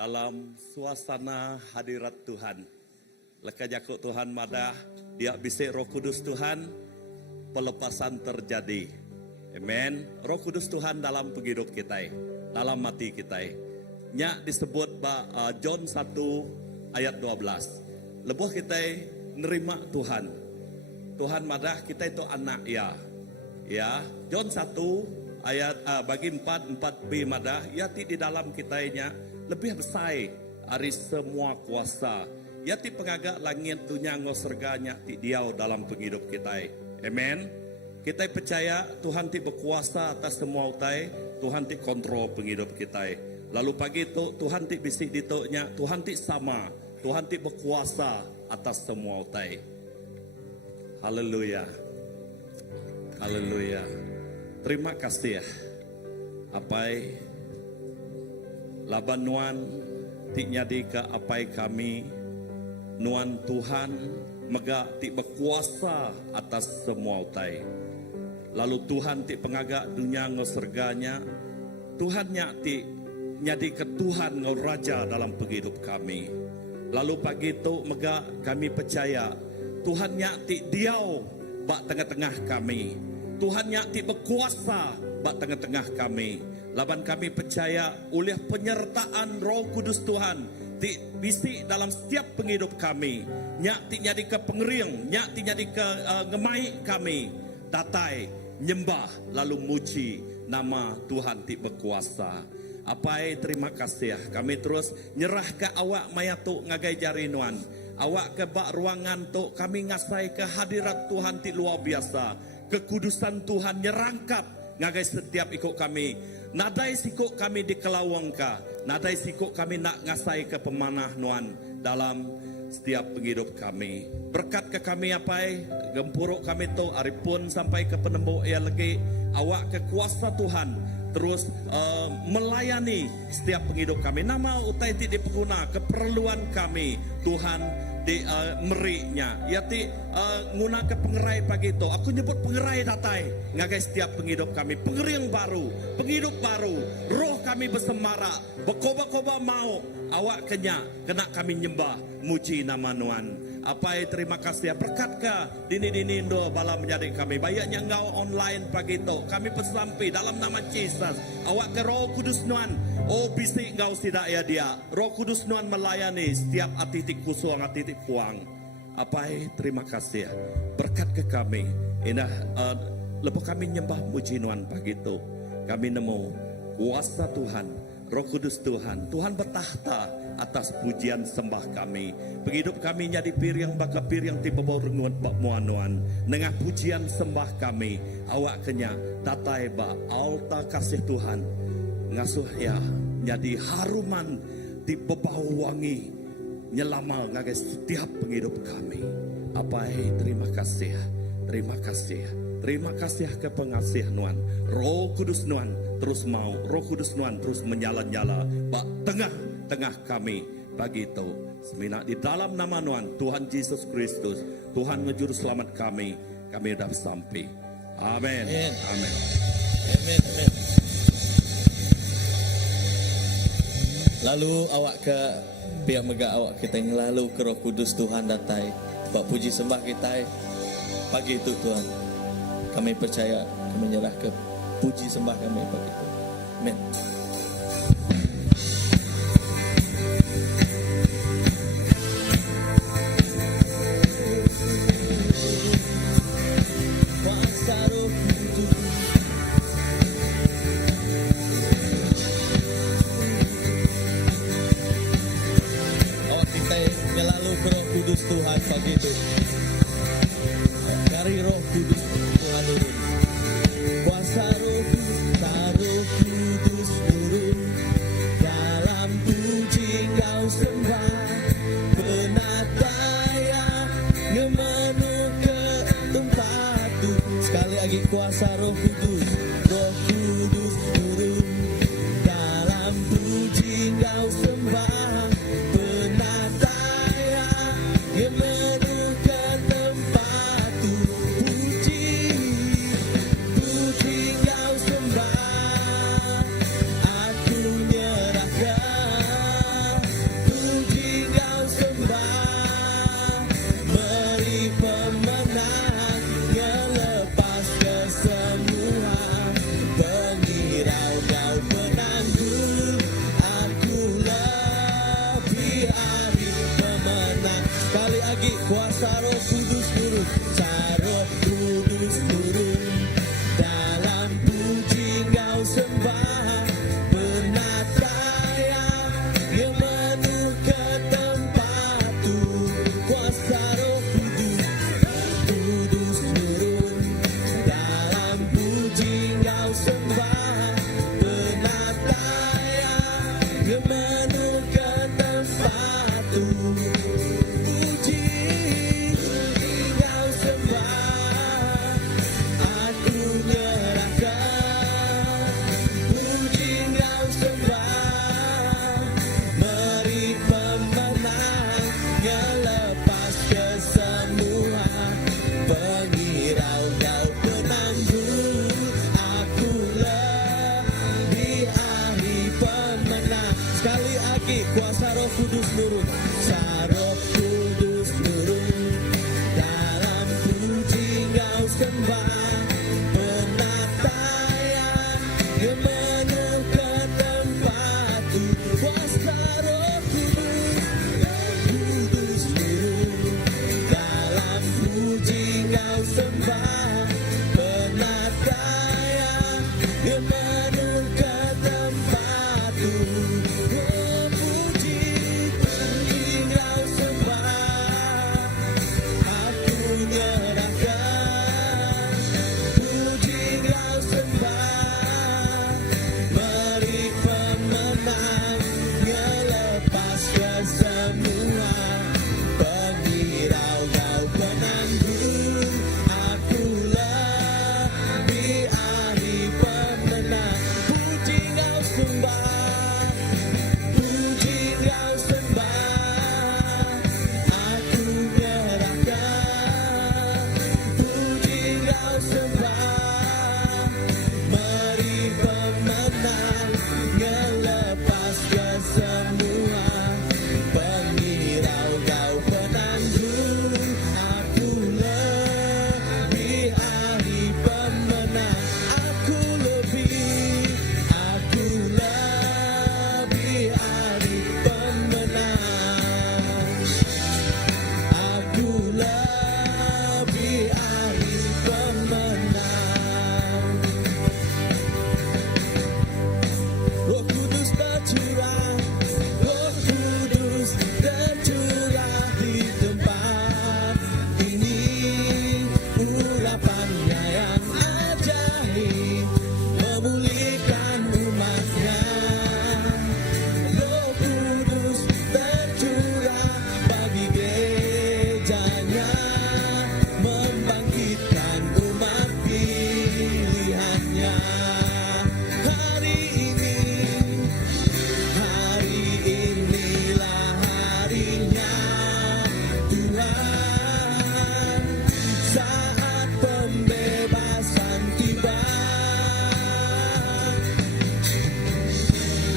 dalam suasana hadirat Tuhan. Leka jakuk Tuhan madah, dia bisik Roh Kudus Tuhan, pelepasan terjadi. Amen. Roh Kudus Tuhan dalam penghidup kita, dalam mati kita. Nya disebut John 1 ayat 12. Lebuh kita nerima Tuhan. Tuhan madah kita itu anak ya. Ya, John 1 ayat bagi 4b madah, yati di dalam kitanya lebih besar dari semua kuasa. Yati pengagak langit dunia ngoserganya ti diau dalam penghidup kita. Amen. Kita percaya Tuhan ti berkuasa atas semua utai, Tuhan ti kontrol penghidup kita. Lalu pagi itu Tuhan ti bisik ditoknya, Tuhan ti sama, Tuhan ti berkuasa atas semua utai. Haleluya. Haleluya. Terima kasih ya. Apai laban nuan ti nyadi ke apai kami nuan Tuhan mega ti berkuasa atas semua utai. Lalu Tuhan ti pengagak dunia ngoserganya, Tuhan ti nyadi ke Tuhan raja dalam penghidup kami. Lalu pagi itu mega kami percaya Tuhan ti diau bak tengah-tengah kami. Tuhan ti berkuasa bak tengah-tengah kami. Laban kami percaya oleh penyertaan Roh Kudus Tuhan ti bisi dalam setiap penghidup kami. Ti jadi ke pengering, ti jadi ke ngemai kami. Datai, nyembah, lalu muji nama Tuhan ti berkuasa. Apai terima kasih ya. Kami terus nyerah ke awak mayatu ngagai jarinuan. Awak ke bak ruangan tu kami ngasai ke hadirat Tuhan ti luar biasa. Kekudusan Tuhan nyerangkap ngagai setiap ikut kami. Nadai sikuk kami di kelawangka. Nadai sikuk kami nak ngasai ke pemanah nuan dalam setiap penghidup kami. Berkat ke kami apai, gempuruk kami tu aripun sampai ke penembuk ya lagi. Awak ke kuasa Tuhan terus melayani setiap penghidup kami. Nama utai ti dipeguna keperluan kami Tuhan di meriknya. Yati nguna ke pengerai pagi itu. Aku nyebut pengerai datai ngagai setiap penghidup kami. Pengeri yang baru, penghidup baru. Roh kami bersemara, berkoba-koba mau awak kena kami nyembah muji nama nuan. Apai terima kasih ya. Berkat ke dini-dini do bala menjadi kami. Bayaknya ngau online pagi itu. Kami bersampi dalam nama Jesus. Awak ke Roh Kudus nuan. Oh bisik ngau tidak ya dia. Roh Kudus nuan melayani setiap atitik kusuang, atitik kuang. Apai terima kasih ya. Berkat ke kami. Indah lepas kami nyembah muji nuan pagi itu. Kami nemu kuasa Tuhan, Roh Kudus Tuhan. Tuhan bertahta atas pujian sembah kami. Penghidup kami jadi piring baka piring tiba bau renguan bak muanuan. Nengah pujian sembah kami. Awak kenya tatai ba alta kasih Tuhan. Ngasuh ya jadi haruman di bebau wangi. Nyelamal ngagai setiap penghidup kami. Apai terima kasih. Terima kasih. Terima kasih ke pengasih nuan. Roh Kudus nuan terus mau. Roh Kudus nuan terus menyala-nyala bak tengah kami pagi itu. Semina di dalam nama nuan Tuhan Yesus Kristus, Tuhan ngejuru selamat kami sudah sampai. Amin. Amin. Amin. Lalu awak ke biar mega awak kita yang lalu ke Roh Kudus Tuhan datai. Bak puji sembah kita pagi itu Tuhan. Kami percaya kami menyerah ke puji sembah kami pagi itu. Amin. Tuhan pagi itu dari Roh Kudus Tuhan turun. Kuasa Roh Kudus turun dalam puji kau sembah penataya ngemenuh ke tempat tu. Sekali lagi kuasa Roh Kudus turun dalam puji kau sembah. menuju ke tempat kuasa Roh Kudus turun dalam puji Kau sembah penataya menuju ke tempat puji Kau sembah aku nyerahkan puji Kau sembah meri pemenang ngelepas kesemua pengirau Kau penanggung aku lebih ahli pemenang. Sekali lagi kuasa Roh Kudus turun, kuasa Roh Kudus turun dalam puji Kau sembah penataian menuju ke tempat kuasa Roh Kudus turun dalam puji Kau sembah penataian menuju ke tempat puji Kau sembah aku nyerahkan puji Kau sembah meri pemenang ngelepas kesemua pengirau Kau penanggung aku lebih ahli pemenang puji Kau sembah puji Kau sembah aku nyerahkan puji Kau sembah meri pemenang ngelepas kesemua pengirau Kau penanggung aku lebih ahli pemenang aku lebih ahli pemenang aku lebih ahli pemenang. Roh Kudus tercurah, Roh Kudus tercurah di tempat ini, urapannya yang ajaib memulihkan umatnya. Roh Kudus tercurah bagi gerejanya, membangkitkan umat pilihannya. Hari inilah harinya Tuhan, saat pembebasan tiba,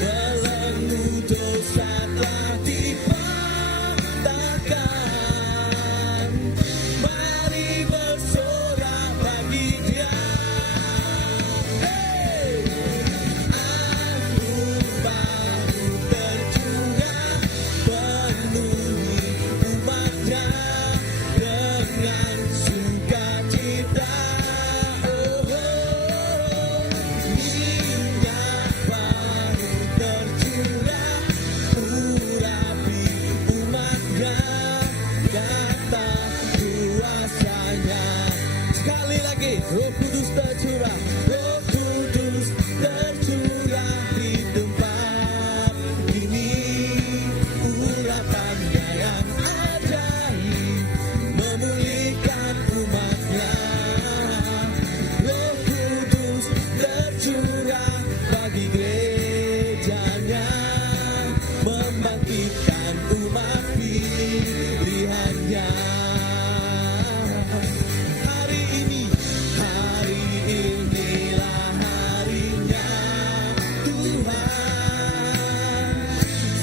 belenggu dosa telah dipatahkan, mari bersorak bagi Dia. Anggur baru tercurah penuhi umatnya dengan sukacita. Minyak baru tercurah urapi umatnya, kata kuasanya. Sekali lagi, Roh Kudus tercurah, Roh Kudus tercurah di tempat ini, urapannya yang ajaib memulihkan umatnya. Roh Kudus tercurah bagi gerejanya, membangkitkan umat pilihannya. Hari inilah harinya Tuhan,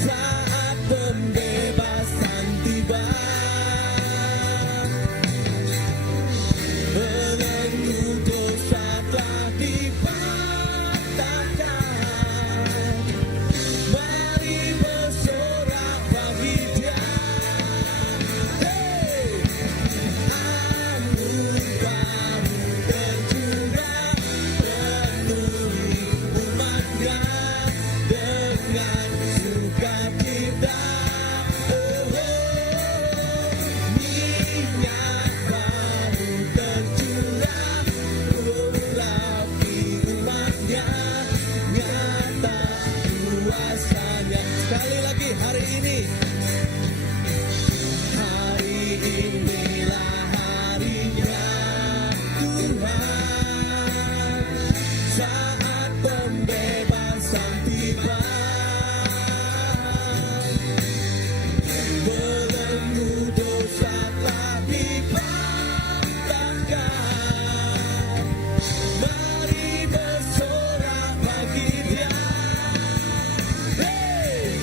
saat pembebasan tiba, belenggu dosa telah dipatahkan, mari bersorak bagi Dia. Dengan sukacita. hari ini. Hari inilah harinya Tuhan, saat pembebasan tiba. Belenggu dosa telah dipatahkan. Mari bersorak bagi Dia. Hey!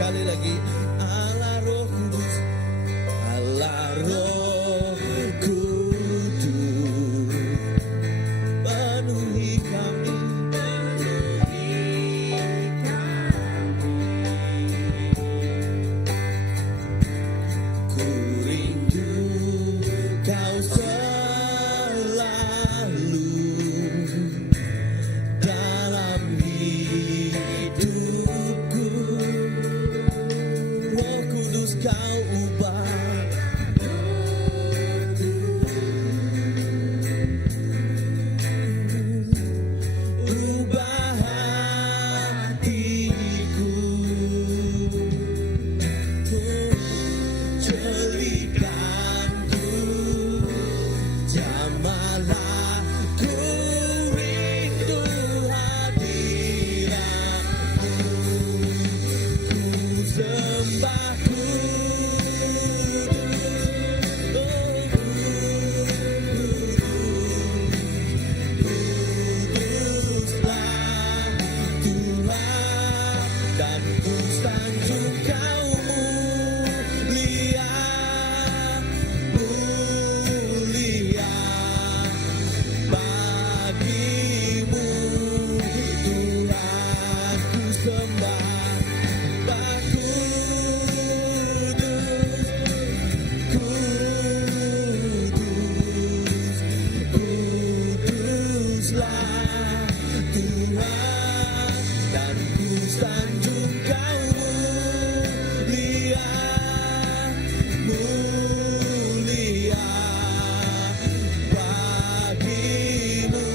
Sekali lagi, Allah Roh Kudus, Allah Roh Kudus, penuhi kami. Ku rindu Kau selalu dalam hidupku. Roh Kudus Kau ubah hatiku, jelikanku, jamalah ku rindu hadiratmu. Ku sembah Kuduslah Tuhan, dan ku sanjung Kau mulia, mulia bagimu Tuhan. Ku sembah Kuduslah Tuhan, dan ku sanjung Kau mulia, mulia bagimu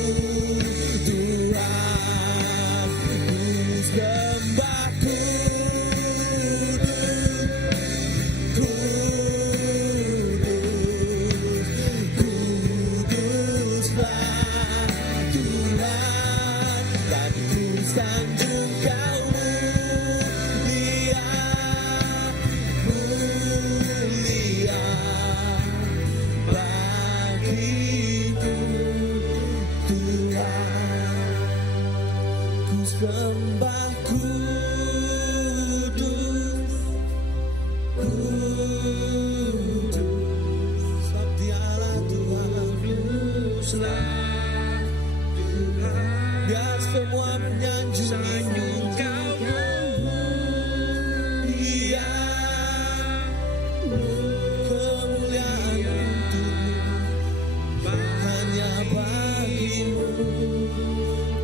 Tuhan. Ku sembah Kuduslah Tuhan, dan ku sanjung Kau mulia, mulia bagimu Tuhan. Ku sembah Kudus, Sabdi Allah Tuhan. Kuduslah Tuhan, biar semua menyanjung Kau mulia, kemuliaan untukmu, hanya bagimu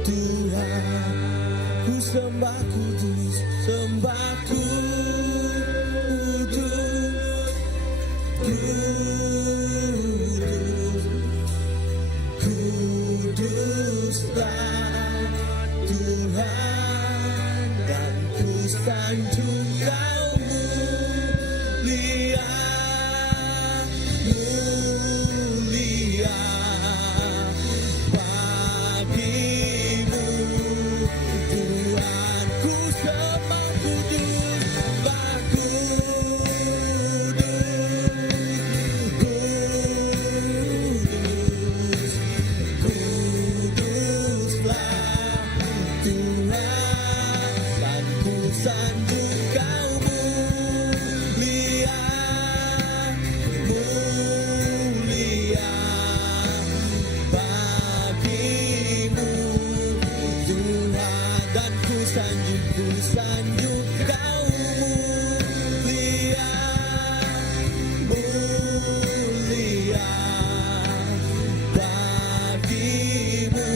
Tuhan. Ku sembah Kudus, sembah Kudus, Kuduslah Tuhan, dan ku sanjung Kau mulia, mulia bagimu Tuhan. Ku sembah Kudus, sembah Kuduslah Tuhan, dan ku sanjung Kau mulia, mulia bagimu Tuhan, dan ku sanjung Kau mulia, mulia bagimu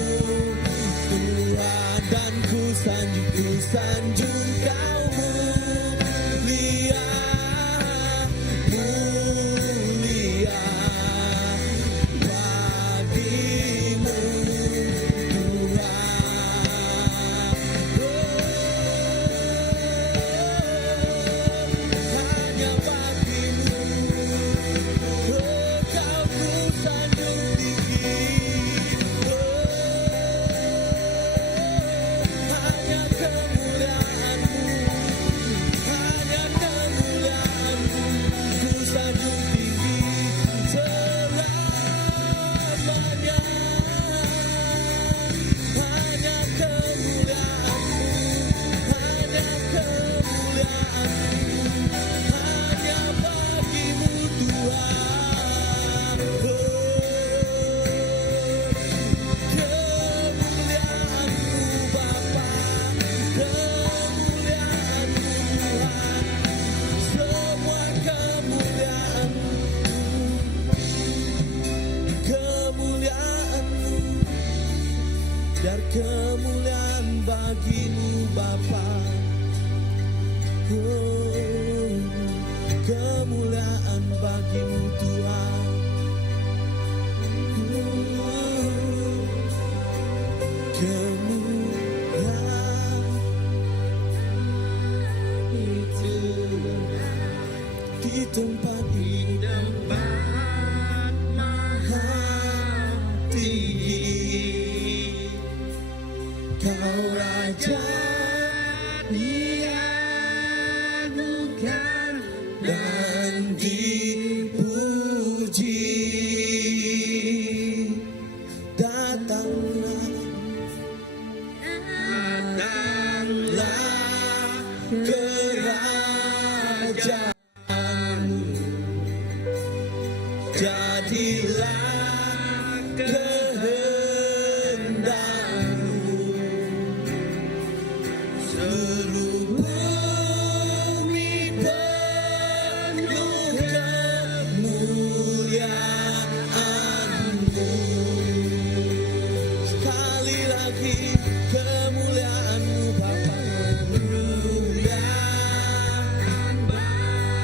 Tuhan, dan ku sanjung Kau mulia. tempat maha tinggi, Kau Raja diagukan dan dipuji. Datanglah kerajaanmu, jadilah kehendakmu, seluruh bumi penuh kemuliaan-Mu. Sekali lagi kemuliaan-Mu Bapa, kemuliaan Bapa.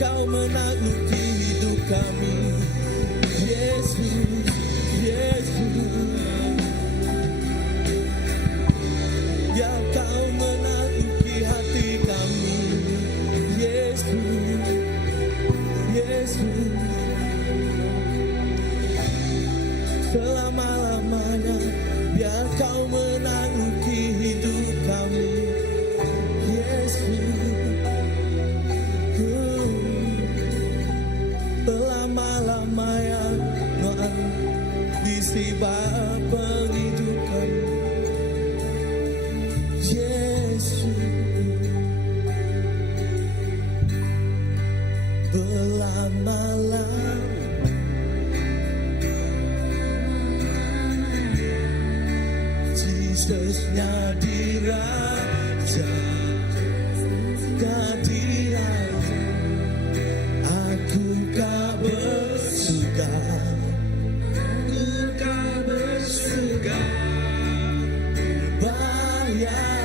kau menaklukkan hidup kami. Yesus, Yesus, biar kau menaklukkan hati kami. Yesus, Yesus, selama-lamanya biar kau menaklukkan hidup kami. Yesus, selama-lamanya Tuhan disibah penghidupan. Yesus, belama-lama Yesusnya diraja, jadi raja. Aku kau bersuka, aku kau bersuka, bayasiku.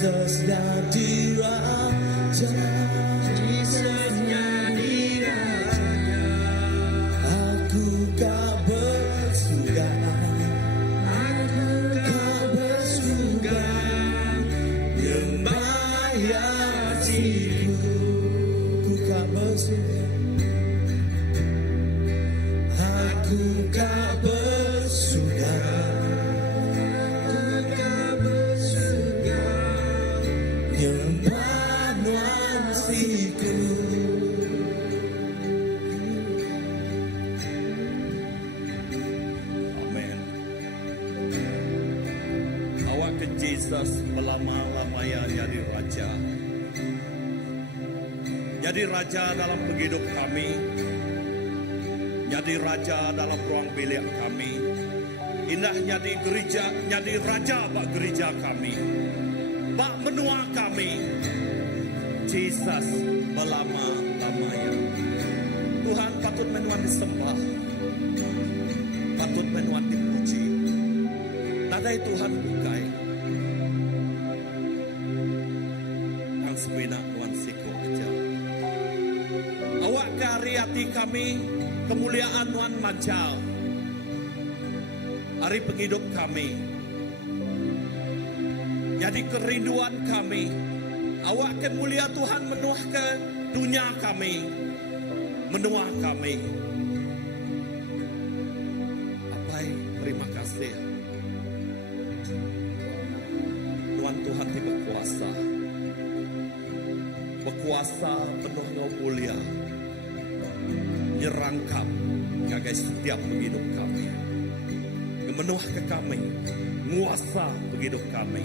Jesusnya diraja, Jesusnya diraja. Aku kau bersuka, aku kau bersuka, nyembah Yesusku. Ku kau bersuka, aku kau bersuka. Amin. Awak ke Jesus selama-lamanya jadi raja. Jadi raja dalam hidup kami. Jadi raja dalam ruang bilik kami. Indahnya di gereja, jadi raja bak gereja kami. Bak menua kami. Jesus belama-lamanya. Tuhan patut menuan disembah, patut menuan dipuji. Nadai Tuhan bukai. Yang semina Tuhan siku aja. Awak ke hari hati kami, kemuliaan Tuhan majal. Hari penghidup kami. Jadi kerinduan kami. Awak ke mulia Tuhan menuah ke dunia kami. Menua kami. Apai, terima kasih. Tuhan di berkuasa. Berkuasa penuh ngau mulia. Nyerangkap ngagai setiap hidup kami. Menuah ke kami. Nguasa hidup kami.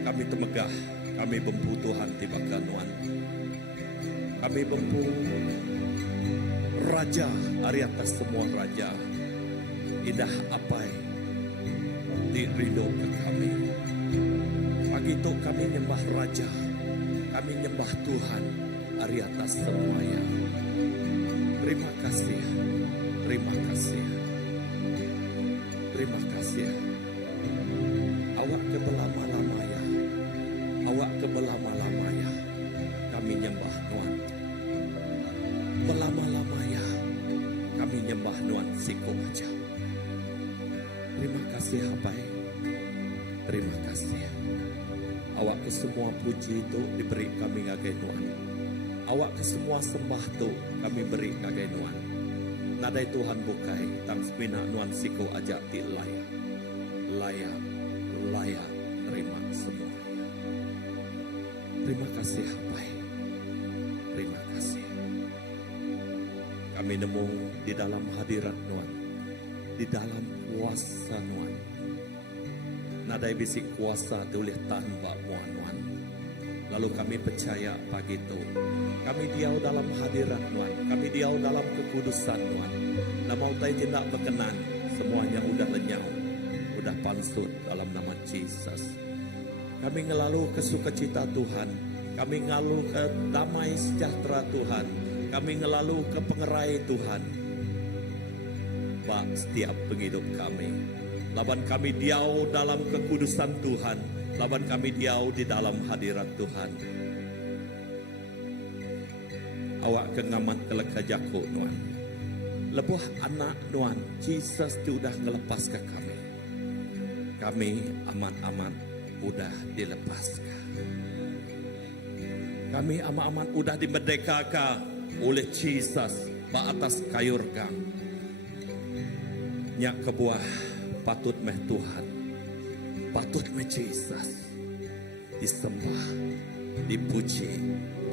Kami temegah, kami bempu Tuhan tiba kanuan. Kami bempu Raja hari atas semua raja. Indah apai di ridho ke kami. Pagi itu kami nyembah Raja, kami nyembah Tuhan hari atas semuanya. Terima kasih, terima kasih, terima kasih. Awak ke belama-lamanya, awak ke belama-lamanya, kami nyembah Tuhan. Belama-lamanya, kami nyembah Tuhan siku aja. Terima kasih Abai, terima kasih. Awak ke semua puji itu diberi kami ngagai Tuhan. Awak ke semua sembah itu kami beri ngagai Tuhan. Nadai Tuhan bukai, tang semina Tuhan siku aja ti layak, layak, layak, terima semua. Terima kasih Abai, terima kasih. Kami nemu di dalam hadirat Tuhan, di dalam kuasa Tuhan. Nadai bisik kuasa tulis tanpa muan-muan. Lalu kami percaya pagi itu, kami diau dalam hadirat Tuhan, kami diau dalam kekudusan Tuhan. Nama utai tidak berkenan, semuanya udah lenyau, udah pansut dalam nama Yesus. Kami ngelalu ke sukacita Tuhan, Kami ngalu ke damai sejahtera Tuhan. Kami ngelalu ke pengerai Tuhan. Bak setiap penghidup kami. Laban kami diau dalam kekudusan Tuhan. Laban kami diau di dalam hadirat Tuhan. Awak kengamat keleka jako Nuan. Lebuh anak Nuan, Jesus sudah ngelepas ke kami. Kami aman-aman udah dilepaskan. Kami aman-aman udah dimerdekakan oleh Jesus ba atas kayu regang. Nyak kebuah patut meh Tuhan, patut meh Jesus, disembah, dipuji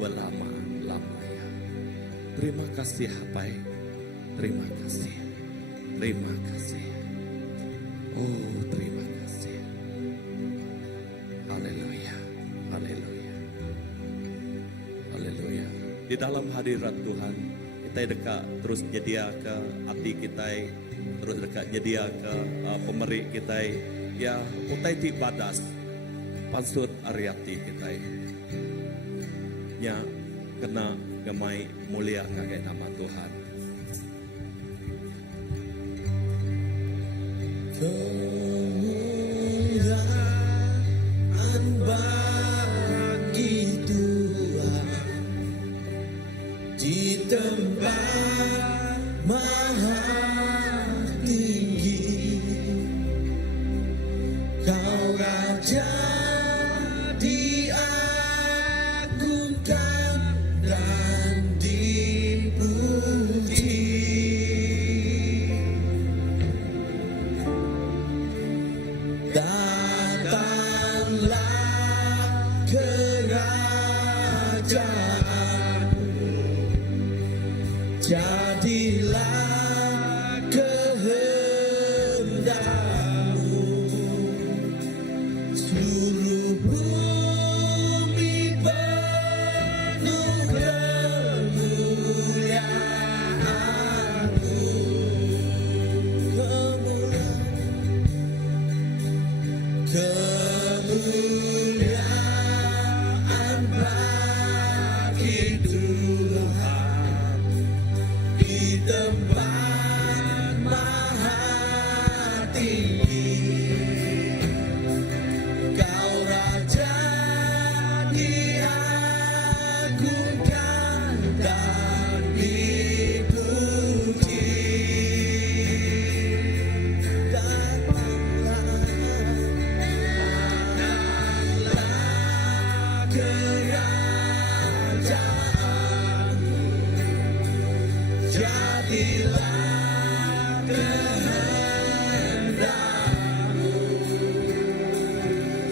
belama-lamanya. Terima kasih Hapai, terima kasih, terima kasih. Oh terima kasih. Haleluya, haleluya, haleluya. Di dalam hadirat Tuhan, kita dekat terus nyedia ke hati kita, terus dekat nyedia ke pemerik kita, ya utai ti badas, pansut ariati kita, ya kena gemai mulia ngagai nama Tuhan. Kemuliaan bagi Tuhan di tempat maha tinggi. Kau Raja diagungkan dan dipuji. Datanglah kerajaanmu, jadilah kehendakmu. Seluruh bumi penuh kemuliaan-Mu. Kemuliaan bagi Tuhan di tempat maha tinggi. Kau Raja diagungkan dan dipuji. Kerajaanmu, jadilah kehendakmu.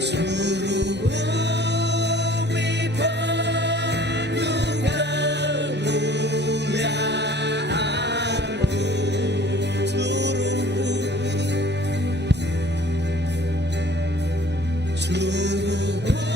Seluruh bumi penuh kemuliaan-Mu. Seluruh bumi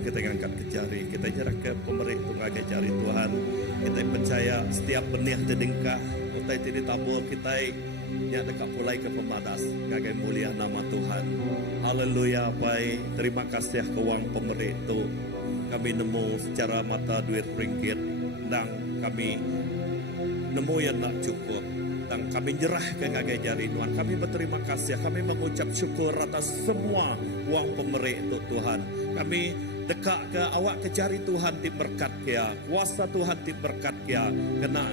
Kita angkat ke jari, kita jarak ke pemerintah ngagai jari Tuhan. Kita percaya setiap benih dedengkah, kita tidak tabur kita yang dekat pulai ke pemadas ngagai mulia nama Tuhan. Haleluya, baik. Terima kasih ke wang pemerintah. Kami nemu secara mata duit ringgit dan kami nemu yang nak cukup. Dan kami nyerah ke ngagai jari Tuhan. Kami berterima kasih. Kami mengucap syukur atas semua wang pemerintah Tuhan. Kami dekat ke awak ke jari Tuhan ti berkat kia, kuasa Tuhan ti berkat kia, kena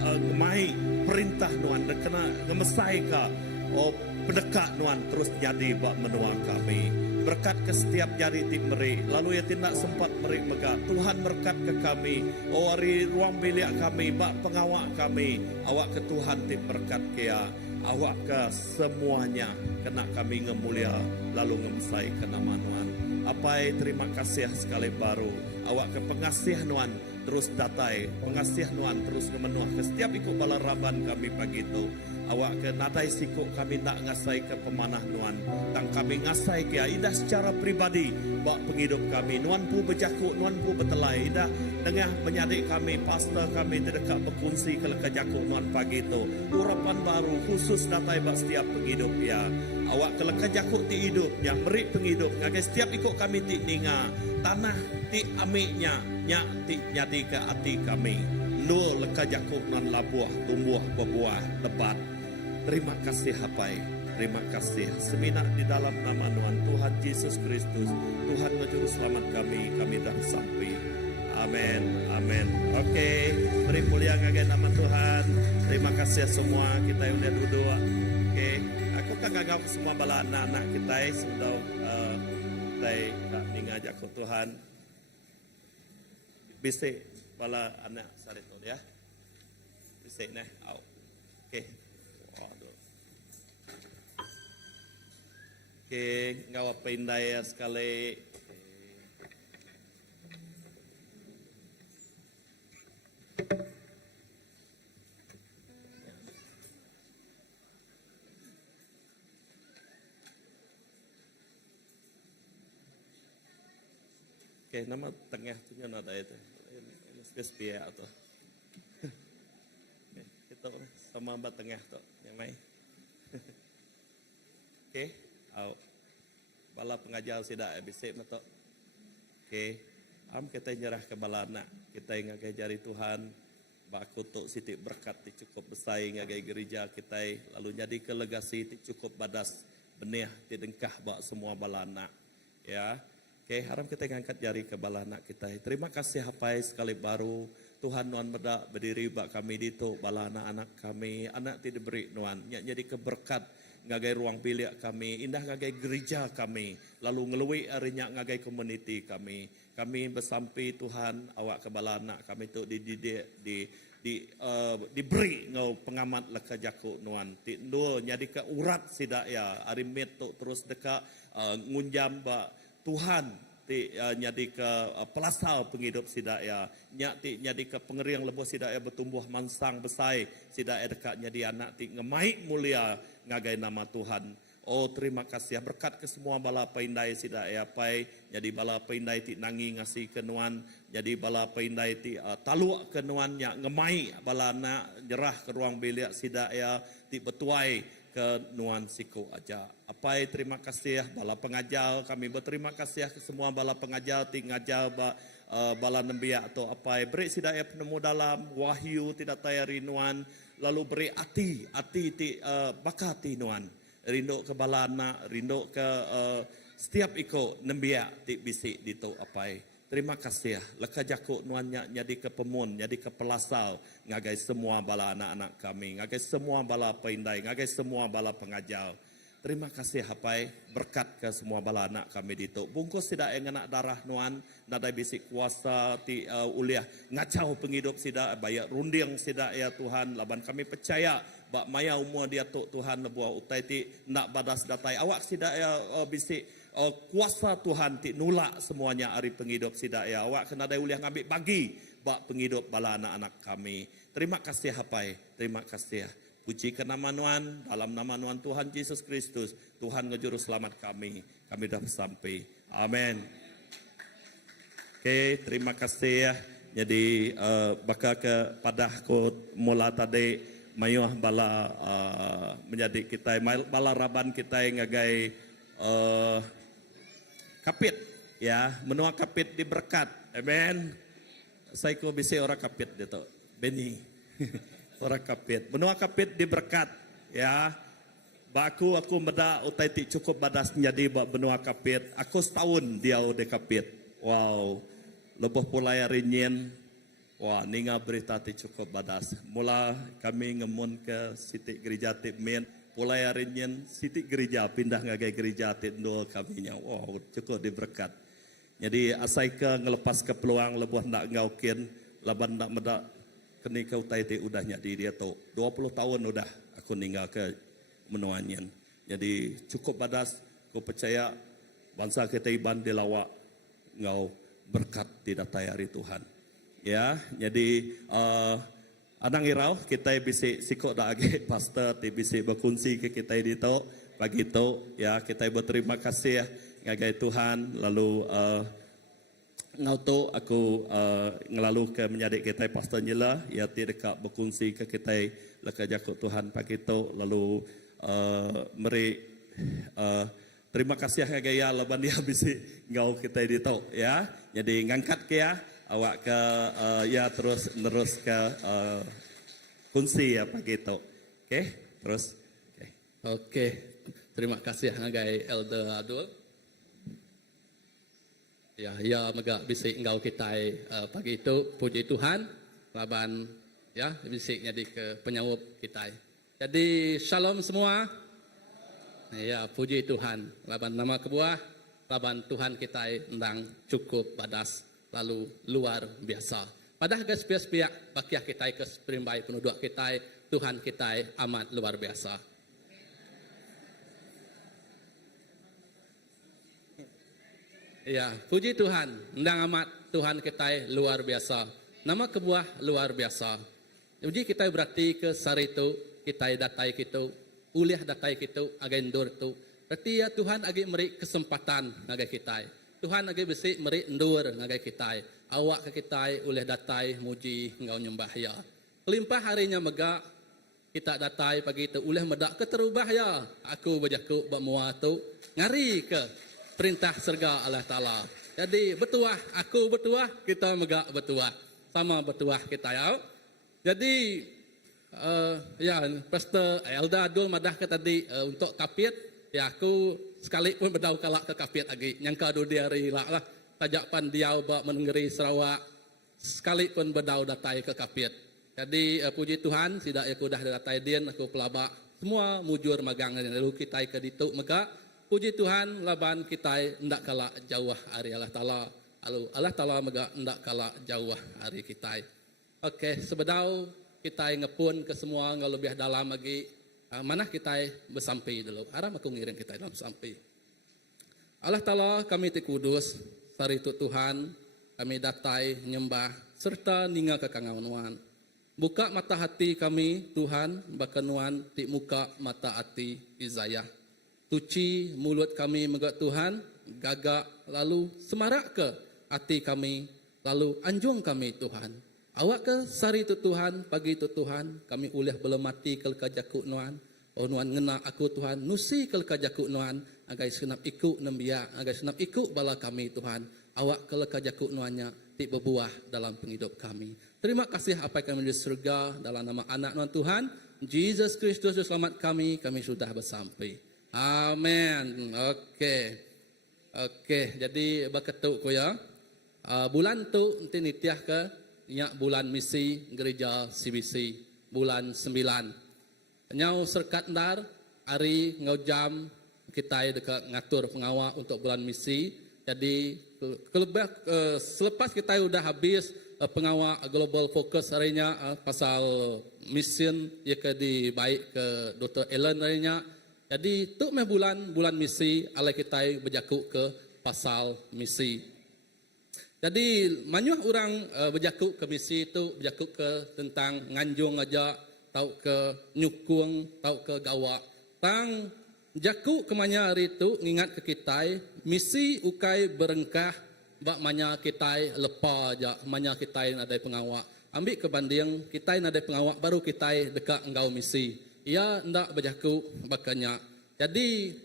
kemai perintah Tuhan dan kena ngemesai ka, oh pendekat Tuhan terus jadi bak menua kami. berkat ke setiap jari ti meri, lalu ya tidak sempat meri mega. Tuhan berkat ke kami, hari ruang bilik kami, bak pengawak kami, awak ke Tuhan ti berkat kia, awak ke semuanya, kena kami ngemulia, lalu ngemsai ke nama Tuhan. Apai terima kasih sekali baru, awak ke pengasih Tuhan, terus datai, pengasih Tuhan terus ngemenuh ke setiap ikut balaraban kami pagi itu. Awak ke nadai siku kami tak ngasai ke pemanah Nuan. Tang kami ngasai ke indah secara pribadi. Bak penghidup kami. Nuan pu berjakuk, Nuan pu bertelai. Indah tengah menyadik kami. Pastor kami terdekat berfungsi ke lekajakuk Nuan pagi itu. Urapan baru khusus datai bak setiap penghidup ya. Awak ke lekajakuk ti hidup. Yang beri penghidup. Ngagai setiap ikut kami ti ninga. Tanah ti amiknya. Nyak ti nyati ke hati kami. Nur lekajakuk Nuan labuah. Tumbuh berbuah lebat. Terima kasih Hapai, terima kasih. Seminat di dalam nama Tuhan Yesus Kristus, Tuhan Juru Selamat kami dah sampai. Amin, amin. Oke, beri mulia ngagai nama Tuhan. Terima kasih semua kita yang udah duduk. Oke, aku kan ngagap semua bala anak-anak kita sudah kita ngajak ke Tuhan. Bisik bala anak sarito ya. Bisik nah, oke. Oke, ngawap pinday sekali. Oke, nama tengah punya nada itu. Ini spesial atau? Kita sama mbak tengah tuh, yang main. Oke. Bala pengajar sidak bisik matok. Oke. Kita nyerah ke bala anak. Kita ngagai jari Tuhan. Baku tok sitik berkat ti cukup besar ngagai gereja kita. Lalu jadi ke legasi ti cukup badas benih ti dengkah bak semua bala anak. Ya. Oke, haram kita ngangkat jari ke bala anak kita. Terima kasih Hapai sekali baru. Tuhan Nuan berdak berdiri bak kami dito bala anak-anak kami. Anak ti diberi Nuan. Jadi keberkat ngagai ruang bilik kami, indah ngagai gereja kami, lalu ngelui arinya ngagai community kami. Kami bersampai Tuhan, awak kebala anak kami tu dididik, diberi ngau pengamat leka jakuk Nuan. Tindo jadi ke urat sidak ya, arimit tu terus dekat ngunjam ba Tuhan. Nyadi ke pelasal penghidup sidak ya, nyadi ke pengeriang lebuh sidak ya bertumbuh mansang besai sidak ya dekat nyadi anak ti ngemaik mulia ngagai nama Tuhan. Oh terima kasih ya, berkat ke semua bala peindai sidak ya pai, jadi bala peindai ti nangi ngasih ke Nuan, jadi bala peindai ti taluk ke Nuan nya ngemaik bala anak jerah ke ruang bilik sidak ya ti betuai ke Nuan siku aja. Apai terima kasih ya bala pengajar, kami berterima kasih ya ke semua bala pengajar ti ngajar bala nembia atau apai beri sidak ya penemu dalam wahyu tidak tayari Nuan, lalu beri hati ti bakati Nuan. Rindu ke bala anak, rindu ke setiap iko nembia ti bisik dito apai. Terima kasih ya, leka jakuk Nuannya jadi ke pemun, jadi ke pelasal, ngagai semua bala anak-anak kami, ngagai semua bala peindai, ngagai semua bala pengajar. Terima kasih Hapai, berkat ke semua bala anak kami dito. Bungkus tidak yang anak darah Nuan, nadai bisik kuasa ti uliah ngacau penghidup sidak, bayar runding sidak ya Tuhan, laban kami percaya bak maya umur dia tu Tuhan lebuah utai ti nak badas datai awak sidak ya bisik kuasa Tuhan ti nulak semuanya hari penghidup sidak ya awak kena ada uliah ngambil bagi bak penghidup bala anak-anak kami. Terima kasih Hapai, terima kasih ya. Puji ke nama Nuan, dalam nama Nuan Tuhan Yesus Kristus, Tuhan ngejuru selamat kami dah sampai. Amin. Oke, terima kasih ya. Jadi bakal ke padah ko mula tadi mayuh bala menjadi kita bala raban kita ngagai kapit ya, menua kapit diberkat. Amen. Saya ko bisi orang kapit gitu. Beni. Orang kapit. Menua kapit diberkat ya. Baku aku meda utai ti cukup badas jadi benua kapit. Aku setahun dia udah kapit. Wow. Lebuh pulai rinyen. Wah, ninga berita ti cukup badas. Mula kami ngemun ke Siti Gereja Tipmin mulai hari ini sitik gereja pindah ngagai gereja tindul kaminya. Wow, cukup diberkat. Jadi asai ke ngelepas ke peluang lebuh nak ngaukin laban nak medak kini kau tai udahnya di dia tu 20 tahun udah aku ninggal ke menuanyan. Jadi cukup badas aku percaya bangsa kita iban dilawak ngau berkat di datai hari Tuhan. Ya, jadi anang irau kita bisa sikok dah age pastor bisa berkongsi ke kita di tu pagi tu ya kita berterima kasih ya ngagai Tuhan lalu ngau tu aku ngelalu ke menyadik kita pastor nyela ya tidak berkongsi ke kita leka jakut Tuhan pagi tu lalu meri terima kasih ngagai ya laban dia bisa ngau kita di tu ya jadi ngangkat ke ya awak ke ya terus ke kunci ya pagi itu. Oke, terus. Oke. Terima kasih ngagai Elder Adul. Ya mega bisik engkau kita pagi itu puji Tuhan laban ya bisik jadi ke penyawab kita. Jadi shalom semua. Ya puji Tuhan laban nama kebuah laban Tuhan kita endang cukup badas lalu luar biasa. Padahal guys pihak bakiah kita ke perimbai penduduk kita Tuhan kita amat luar biasa. Ya, puji Tuhan, endang amat Tuhan kita luar biasa. Nama kebuah luar biasa. Jadi kita berarti ke sari itu kita datai kita, uliah datai kita agendur itu. Berarti ya Tuhan agi meri kesempatan ngagai kita. Tuhan lagi besi meri endur ngagai kita. Awak ke kita oleh datai muji ngau nyembah ya. Kelimpah harinya mega kita datai pagi itu oleh medak keterubah ya. Aku berjaku bamua tu ngari ke perintah serga Allah Taala. Jadi bertuah, aku bertuah, kita mega bertuah. Sama bertuah kita ya. Jadi ya Pastor Elda Adul madah ke tadi untuk kapit. Ya aku sekali pun berdau kalak ke kapit lagi. Nyangka do dia rila lah. Tajapan dia bak menengeri Sarawak. Sekali pun berdau datai ke kapit. Jadi puji Tuhan. Tidak aku dah datai din. Aku pelabak. Semua mujur magang. Lalu kita ke dituk mega. Puji Tuhan. Laban kita ndak kalak jauh hari Allah Ta'ala. Lalu Allah Ta'ala mega ndak kalak jauh hari kita. Oke. Sebedau kita ngepun ke semua. Nggak lebih dalam lagi. Mana kita bersampai dulu. Aram aku ngiring kita dalam sampai. Allah Ta'ala kami ti kudus. Sari itu Tuhan. Kami datai nyembah. Serta ninggal ke kanganuan. Buka mata hati kami Tuhan. Bakanuan ti muka mata hati Izayah. Tuci mulut kami mega Tuhan. Gagak lalu semarak ke hati kami. Lalu anjung kami Tuhan. Awak ke sari itu Tuhan, pagi itu Tuhan, kami ulih belum mati kel kajaku nuan. Oh nuan ngena aku Tuhan, nusi kel kajaku nuan, agai senap ikut nembia, agai senap ikut bala kami Tuhan. Awak kel kajaku nuannya, ti berbuah dalam penghidup kami. Terima kasih apa yang kami di surga dalam nama anak nuan Tuhan, Jesus Kristus selamat kami sudah bersampai. Amin. Oke, jadi berketuk ko ya. Bulan tu nanti nitiah ke bulan misi gereja CBC bulan 9. Nyau serkat ndar hari ngau jam kita dekat ngatur pengawal untuk bulan misi. Jadi selepas kita sudah habis pengawal global focus harinya pasal mission ya ke di baik ke Dr. Ellen harinya. Jadi tu bulan misi alai kita berjaku ke pasal misi. Jadi banyak orang berjakuk ke misi itu, berjakuk ke tentang nganjung aja, tahu ke nyukung, tahu ke gawak. Tang jakuk kemanya hari itu, ingat ke kita, misi ukai berengkah, bak manya kita lepa aja, manya kita ada pengawak. Ambil kebanding, kita ada pengawak, baru kita dekat engkau misi. Ia ndak berjakuk bakanya. Jadi,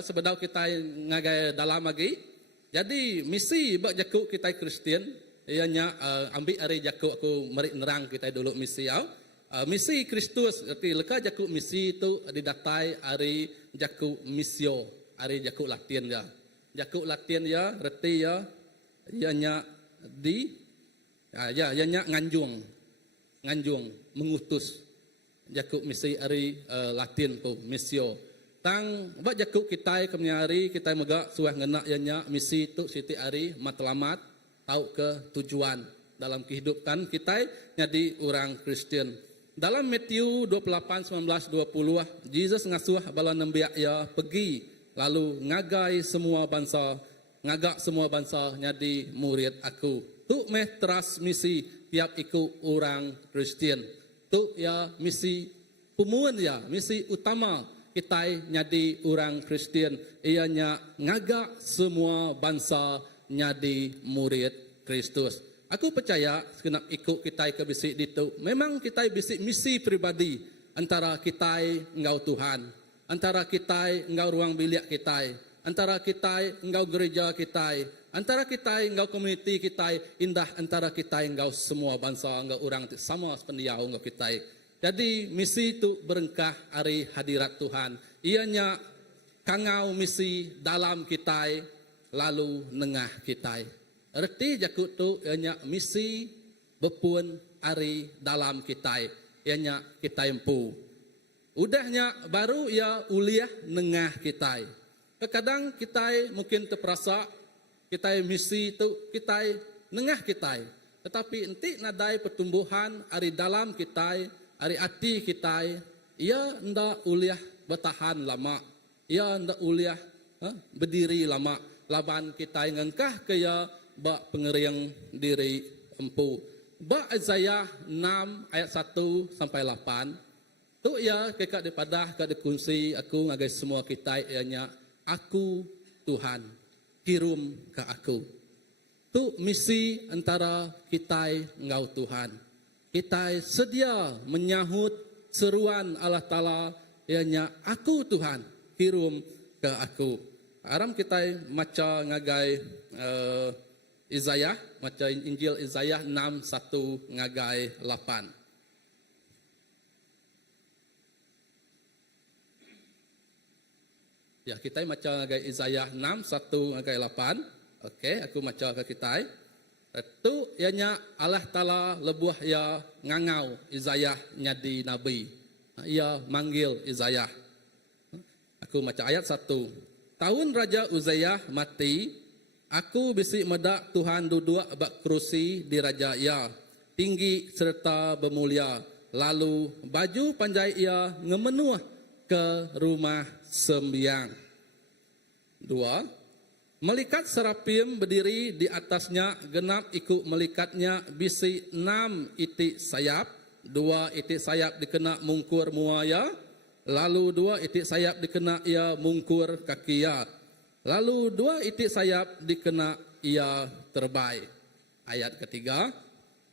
sebedau kita ngagai dalam lagi, jadi misi bak jakuk kita Kristian ianya ambil hari jakuk aku meri nerang kita dulu misi misi Kristus arti leka jakuk misi itu didatai hari jakuk misio hari jakuk latihan ya jakuk latihan ya reti ya ianya ianya nganjung mengutus jakuk misi ari Latin ko misio. Tang ba jakuk kita kemnyari kita megak suah ngena yanya misi tu siti ari matlamat tahu ke tujuan dalam kehidupan kita jadi orang Kristen. Dalam Matius 28, 19, 20, Jesus ngasuh bala nembiak ya pergi lalu ngagak semua bangsa jadi murid aku. Tu meh teras misi tiap ikut orang Kristen. Tu ya misi pemuan ya, misi utama kita jadi orang Kristen. Ianya ngagak semua bangsa jadi murid Kristus. Aku percaya segenap ikut kita ke bisik itu. Memang kita bisik misi pribadi antara kita engkau Tuhan, antara kita engkau ruang bilik kita, antara kita engkau gereja kita, antara kita engkau komuniti kita, indah antara kita engkau semua bangsa engkau orang sama pendiau engkau kita. Jadi misi itu berengkah hari hadirat Tuhan. Ianya kangau misi dalam kita lalu nengah kita. Erti jakut tu ianya misi bepun ari dalam kita. Ianya kita empu. Udahnya baru ia uliah nengah kita. Kadang kita mungkin terperasa kita misi tu kita nengah kita. Tetapi enti nadai pertumbuhan ari dalam kita, ari hati kita, ia ndak uliah bertahan lama. Ia ndak uliah berdiri lama. Laban kita ngengkah kaya bak pengeriang diri empu. Bak Isaiah 6 ayat 1 sampai 8. Tu ya kekak daripada kak dikunci aku ngagai semua kita ianya aku Tuhan kirim ke aku. Tu misi antara kita engkau Tuhan. Kita sedia menyahut seruan Allah Ta'ala ianya aku Tuhan kirim ke aku. Aram kita maca ngagai Isaiah, maca Injil Isaiah 6, 1 ngagai 8. Ya, kita maca ngagai Isaiah 6, 1 ngagai 8. Okey, aku maca ke kita. Itu ianya Allah Ta'ala lebuh ya ngangau Isaiah nyadi Nabi. Ia manggil Isaiah. Aku maca ayat 1. Tahun Raja Uzziah mati, aku bisik medak Tuhan duduk bak kerusi di raja ia, tinggi serta bermulia. Lalu baju panjai ia ngemenuh ke rumah sembiang. 2. Melikat serapim berdiri di atasnya, genap ikut melikatnya bisi 6 itik sayap. 2 itik sayap dikena mungkur muaya, lalu 2 itik sayap dikena ia mungkur kaki ia. Lalu 2 itik sayap dikena ia terbai. Ayat ketiga.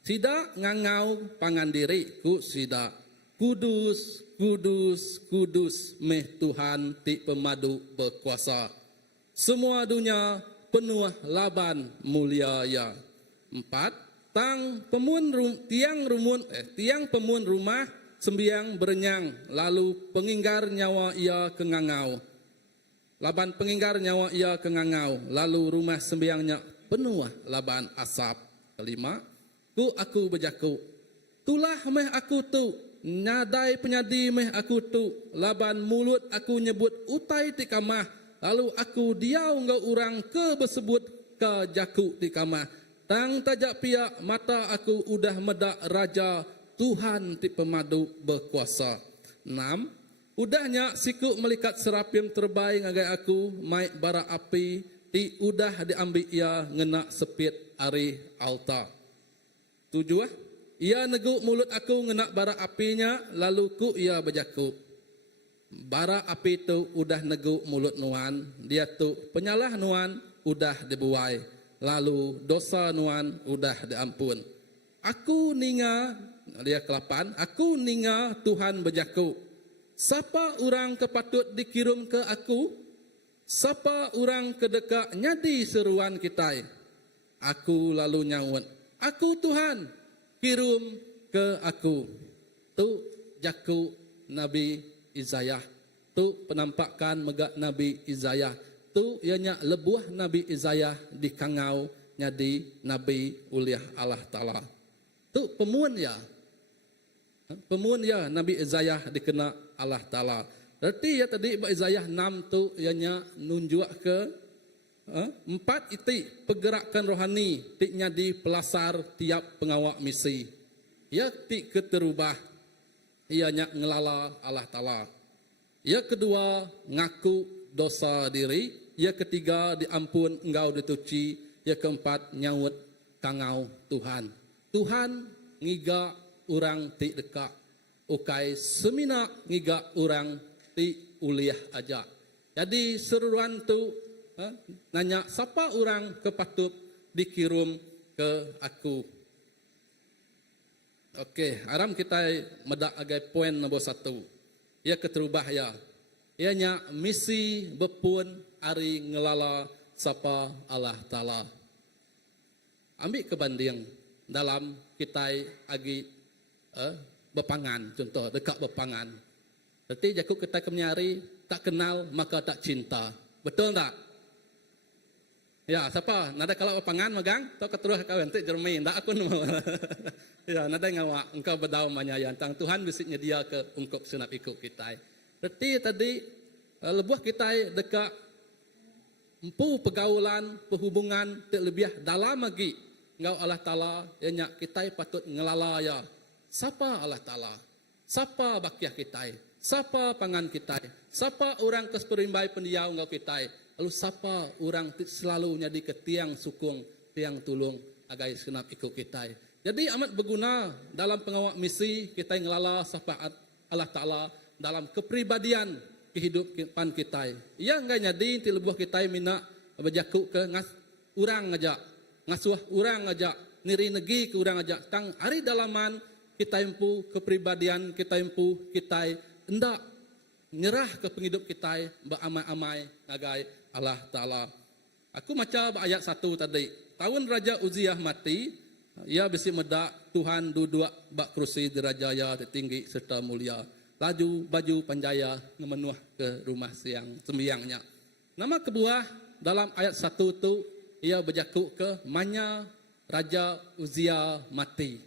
Sida ngangau pangan diri ku sida. Kudus, kudus, kudus meh Tuhan ti pemadu berkuasa. Semua dunia penuh laban mulia ya. 4. Tiang pemun rumah sembiang berenyang. Lalu penginggar nyawa ia kengangau. Laban penginggar nyawa ia kengangau, lalu rumah sembiangnya penuh laban asap. 5. Aku berjaku, tulah meh aku tu, nyadai penyadi meh aku tu, laban mulut aku nyebut utai ti kamah, lalu aku diau ngau orang ke bersebut ke jaku di kamah. Tang tajak piak mata aku udah medak raja Tuhan ti pemadu berkuasa. 6. Udahnya siku melikat serapim terbaik ngagai aku maik bara api ti udah diambil ia ngena sepit ari altar. 7. Ia neguk mulut aku ngena bara apinya lalu ku ia berjaku. Bara api tu udah neguk mulut nuan, dia tu penyalah nuan udah dibuai, lalu dosa nuan udah diampun. Aku ninga, dia ke-8, aku ninga Tuhan berjaku. Siapa orang kepatut dikirim ke aku? Siapa orang kedekat nyadi seruan kita? Aku lalu nyawut, aku Tuhan, kirim ke aku. Tu jaku Nabi Isaiah. Tu penampakan megak Nabi Isaiah. Tu ianya lebuh Nabi Isaiah di kangau nyadi Nabi uliah Allah Ta'ala. Tu pemuan ya. Pemun ya Nabi Isaiah dikena Allah Ta'ala. Berarti ya tadi Isaiah 6 tu ianya nunjuk ke empat itik pergerakan rohani tiknya di pelasar tiap pengawak misi. Ya tik keterubah ianya ngelala Allah Ta'ala. Ya kedua ngaku dosa diri. Ya ketiga diampun engkau dituci. Ya keempat nyawut kangau Tuhan. Tuhan ngiga orang ti dekat. Ukai semina ngiga orang ti uliah aja. Jadi seruan tu nanya siapa orang kepatut dikirim ke aku. Okey, aram kita medak agai poin nombor 1. Ya keterubah ya. Ianya misi bepun ari ngelala sapa Allah Ta'ala. Ambil kebanding dalam kita agi bepangan, contoh dekat bepangan. Berarti jakuk kita kemnyari tak kenal maka tak cinta. Betul tak? Ya, siapa? Nada kalau bepangan megang, tau keteruh kau nanti Jermain, tak aku mau. Ya, nada ngawak engkau berdau manyayan tang Tuhan bisiknya dia ke ungkup sunap ikut kita. Berarti tadi lebuh kita dekat empu pergaulan, perhubungan terlebih dalam lagi. Engkau Allah Ta'ala, ianya kita patut ngelala ya. Siapa Allah Ta'ala? Siapa bakiah kita? Siapa pangan kita? Siapa orang kesperimbai pendiau engkau kita? Lalu siapa orang selalu jadi ke tiang sukung, tiang tulung agai sunap ikut kita? Jadi amat berguna dalam pengawak misi kita ngelala syafaat Allah Ta'ala dalam kepribadian kehidupan kita. Ia enggak jadi ti lebuh kita mina berjakuk ke urang aja, ngasuh urang aja, niri negi ke urang aja. Tang hari dalaman kita impu kepribadian kita impu kita hendak nyerah ke penghidup kita beramai-amai ngagai Allah Ta'ala. Aku macam ayat 1 tadi. Tahun Raja Uziah mati, ia besi medak Tuhan duduk bak kerusi dirajaya tinggi serta mulia. Laju baju panjaya memenuh ke rumah siang sembiangnya. Nama kedua dalam ayat 1 tu ia berjakuk ke manya Raja Uziah mati.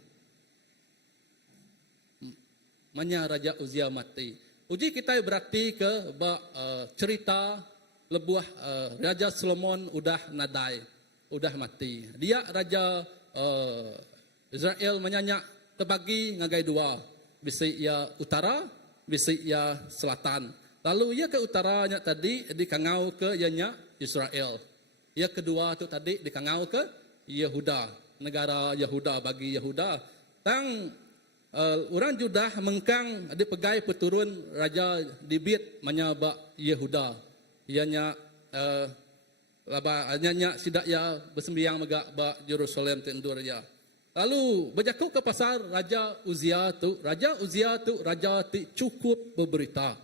Manya Raja Uziah mati. Uji kita berarti ke cerita lebuah Raja Solomon udah nadai, udah mati. Dia Raja Israel menyanyak terbagi ngagai dua. Bisi ia utara, bisi ia selatan. Lalu ia ke utaranya tadi dikangau ke ianya Israel. Ia kedua tu tadi dikangau ke Yehuda, negara Yehuda bagi Yehuda. Tang orang Judah mengkang dipegai peturun Raja Dibit menyabak Yehuda. Ianya nya sidak ya bersembiang megak bak Jerusalem tendur ya. Lalu berjakuk ke pasar Raja Uziah tu raja ti cukup berberita.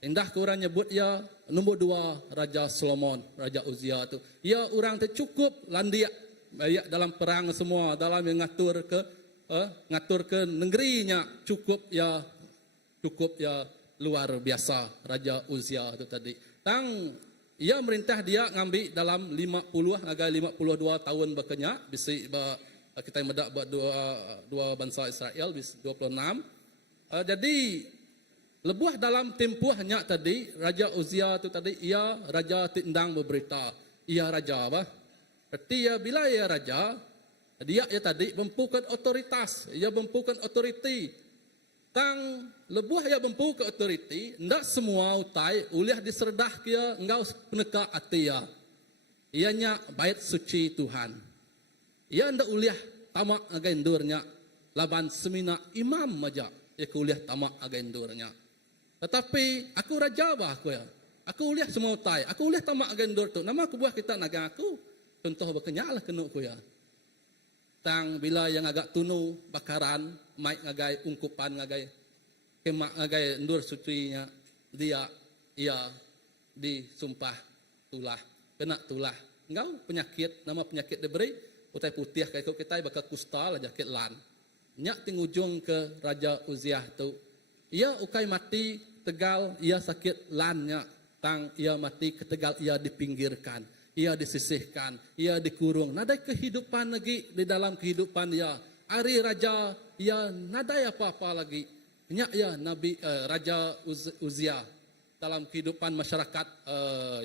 Indah ke orang nyebut ya nombor 2 Raja Solomon, Raja Uziah tu. Ya orang ti cukup landia dalam perang semua, dalam yang ngatur ke negerinya cukup ya luar biasa Raja Uziah tu tadi. Tang ia merintah dia ngambil dalam 50 agak 52 tahun berkenyak bisi kita medak buat dua bangsa Israel bis 26. Jadi lebuh dalam tempuhnya tadi Raja Uziah tu tadi ia raja tindang berberita. Ia raja apa? Berarti ya bila ia raja dia ya tadi mempukan otoritas, ia mempukan autoriti. Tang lebuh ia mempu ke autoriti, ndak semua utai uliah diserdah kia engkau peneka atia. Ianya bait suci Tuhan. Ia ndak uliah tamak agendurnya laban semina imam aja ia kuliah tamak agendurnya. Tetapi aku raja bah aku ya. Aku uliah semua utai, aku uliah tamak agendur tu. Nama aku buah kita naga aku. Contoh berkenyalah kenuk ku ya. Tang bila yang agak tunu bakaran, mai ngagai ungkupan ngagai kemak ngagai endur sucinya dia ia disumpah tulah, kena tulah. Engkau penyakit, nama penyakit diberi utai putih kayak kita bakal kusta lah jakit lan. Nyak tingujung ke Raja Uziah tu. Ia ukai mati tegal ia sakit lannya tang ia mati ketegal ia dipinggirkan. Ia disisihkan, ia dikurung. Nadai kehidupan lagi di dalam kehidupan dia. Ari raja, ia nadai apa-apa lagi. Nya ya Nabi Raja Uzia dalam kehidupan masyarakat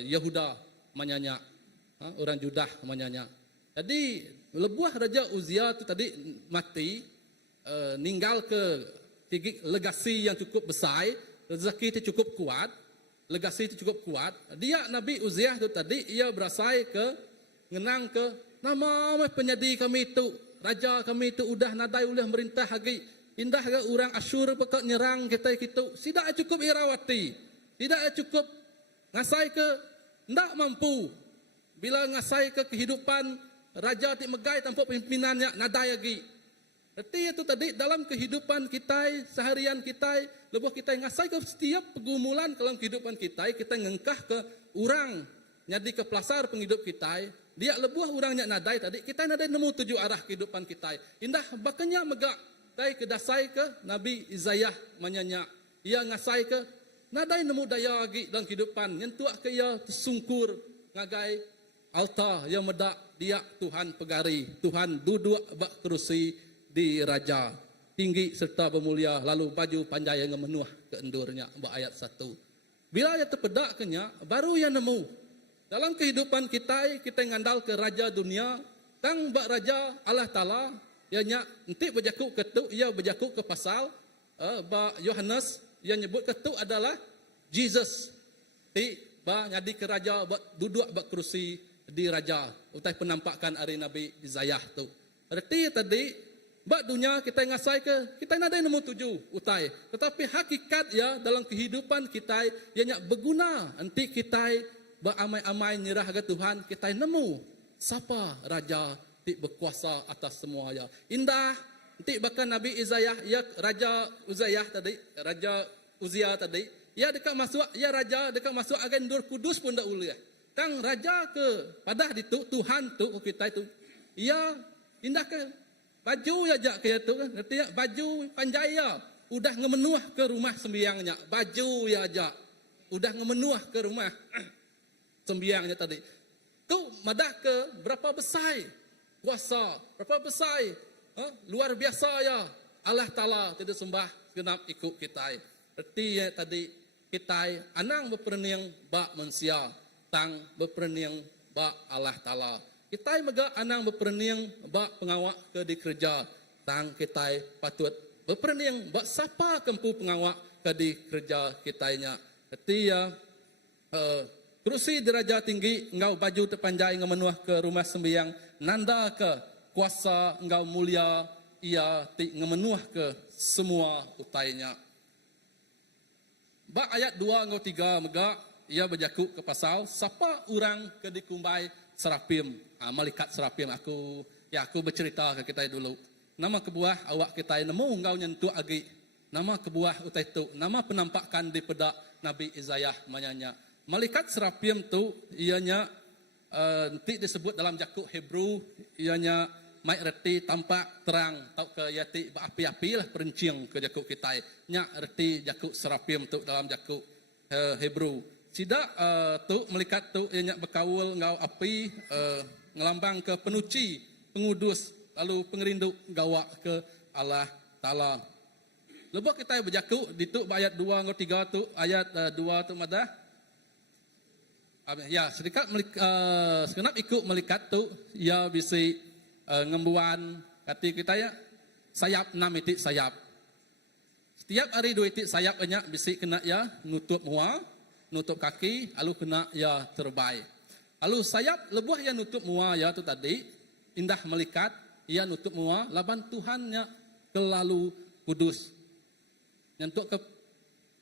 Yehuda manyanya, orang Judah manyanya. Jadi lebuah Raja Uzia itu tadi mati, ninggal ke legasi yang cukup besar, rezeki itu cukup kuat, legasi itu cukup kuat. Dia Nabi Uzia itu tadi ia berasai ke ngenang ke nama penyedi kami itu, raja kami itu udah nadai ulah merintah lagi. Indah ke orang Asyur pekak nyerang kita itu. Tidak cukup irawati. Tidak cukup ngasai ke ndak mampu. Bila ngasai ke kehidupan raja ti megai tanpa pimpinannya nadai lagi. Berarti itu tadi dalam kehidupan kita, seharian kita, lebuh kita ngasai ke setiap pergumulan dalam kehidupan kita ngengkah ke orang nyadi ke pelasar penghidup kita. Dia lebuh orangnya nadai tadi, kita nadai nemu tujuh arah kehidupan kita. Indah bakanya megak dai kedasai ke Nabi Izayah manyanya. Ia ngasai ke nadai nemu daya lagi dalam kehidupan. Nyentuak ke ia tersungkur ngagai alta yang medak dia Tuhan pegari. Tuhan duduk bak kerusi di raja tinggi serta bermulia, lalu baju panjai yang menuah ke endurnya. Bak ayat 1. Bila ia terpedak kenya, baru ia nemu. Dalam kehidupan kita ngandal ke raja dunia, tang bak raja Allah Ta'ala, ianya nanti berjakuk ketuk, ia berjakuk ke pasal Bak Yohanes, ia nyebut ketuk adalah Jesus. Ti ba nyadi ke raja, bak duduk bak kerusi di raja. Utai penampakan hari Nabi Izayah tu. Berarti tadi bak dunia kita ngasai ke, kita nadai nemu tujuh utai. Tetapi hakikat ya dalam kehidupan kita ianya berguna. Nanti kita beramai-amai nyerah ke Tuhan, kita nemu siapa raja berkuasa atas semua ya. Indah nanti bahkan Nabi Izayah, ya Raja Uzayah tadi, Raja Uzia tadi, ya dekat masuk, ya raja dekat masuk agen dur kudus pun dak ulih. Tang raja ke padah ditu Tuhan tu kita itu. Ya indah ke baju ya jak ke itu kan. Nanti ya baju panjaya udah ngemenuah ke rumah sembiangnya. Baju ya jak udah ngemenuah ke rumah sembiangnya tadi. Tu madah ke berapa besar kuasa, berapa besar, luar biasa ya Allah Ta'ala tidak sembah genap ikut kita. Berarti ya tadi kita anang berperniang bak manusia, tang berperniang bak Allah Ta'ala. Kita mega anang berperniang bak pengawak ke di kerja, tang kita patut berperniang bak siapa kempu pengawak ke di kerja kitanya. Berarti ya kerusi deraja tinggi, engkau baju terpanjai ngemenuah ke rumah sembiang, nanda ke kuasa engkau mulia, ia ngemenuah ke semua utainya. Bak ayat 2 engkau 3 mega, ia berjakuk ke pasal, siapa orang ke dikumbai serapim, malaikat serapim aku bercerita ke kita dulu. Nama kebuah awak kita nemu engkau nyentuh agi, nama kebuah utai tu, nama penampakan di pedak Nabi Izayah manyanya. Malaikat serapim tu ianya nanti disebut dalam jakuk Hebrew ianya mai reti tampak terang tau ke yati berapi-api lah perinciang ke jakuk kita nya reti jakuk serapim tu dalam jakuk Hebrew. Sidak tu malaikat tu ianya berkawul ngau api ngelambang ke penuci, pengudus, lalu pengerindu gawak ke Allah Ta'ala. Lepas kita berjakuk di tu ayat 2 ngau 3 tu ayat 2 tu madah. Ya, sedikit sekenap ikut melikat tu, ya bisa ngembuan kati kita ya, sayap 6 itik sayap. Setiap hari 2 itik sayap banyak bisa kena ya, nutup muka, nutup kaki, lalu kena ya terbaik. Lalu sayap lebuh yang nutup muka ya tu tadi, indah melikat, ya nutup muka, laban Tuhannya kelalu kudus. Nyentuk ke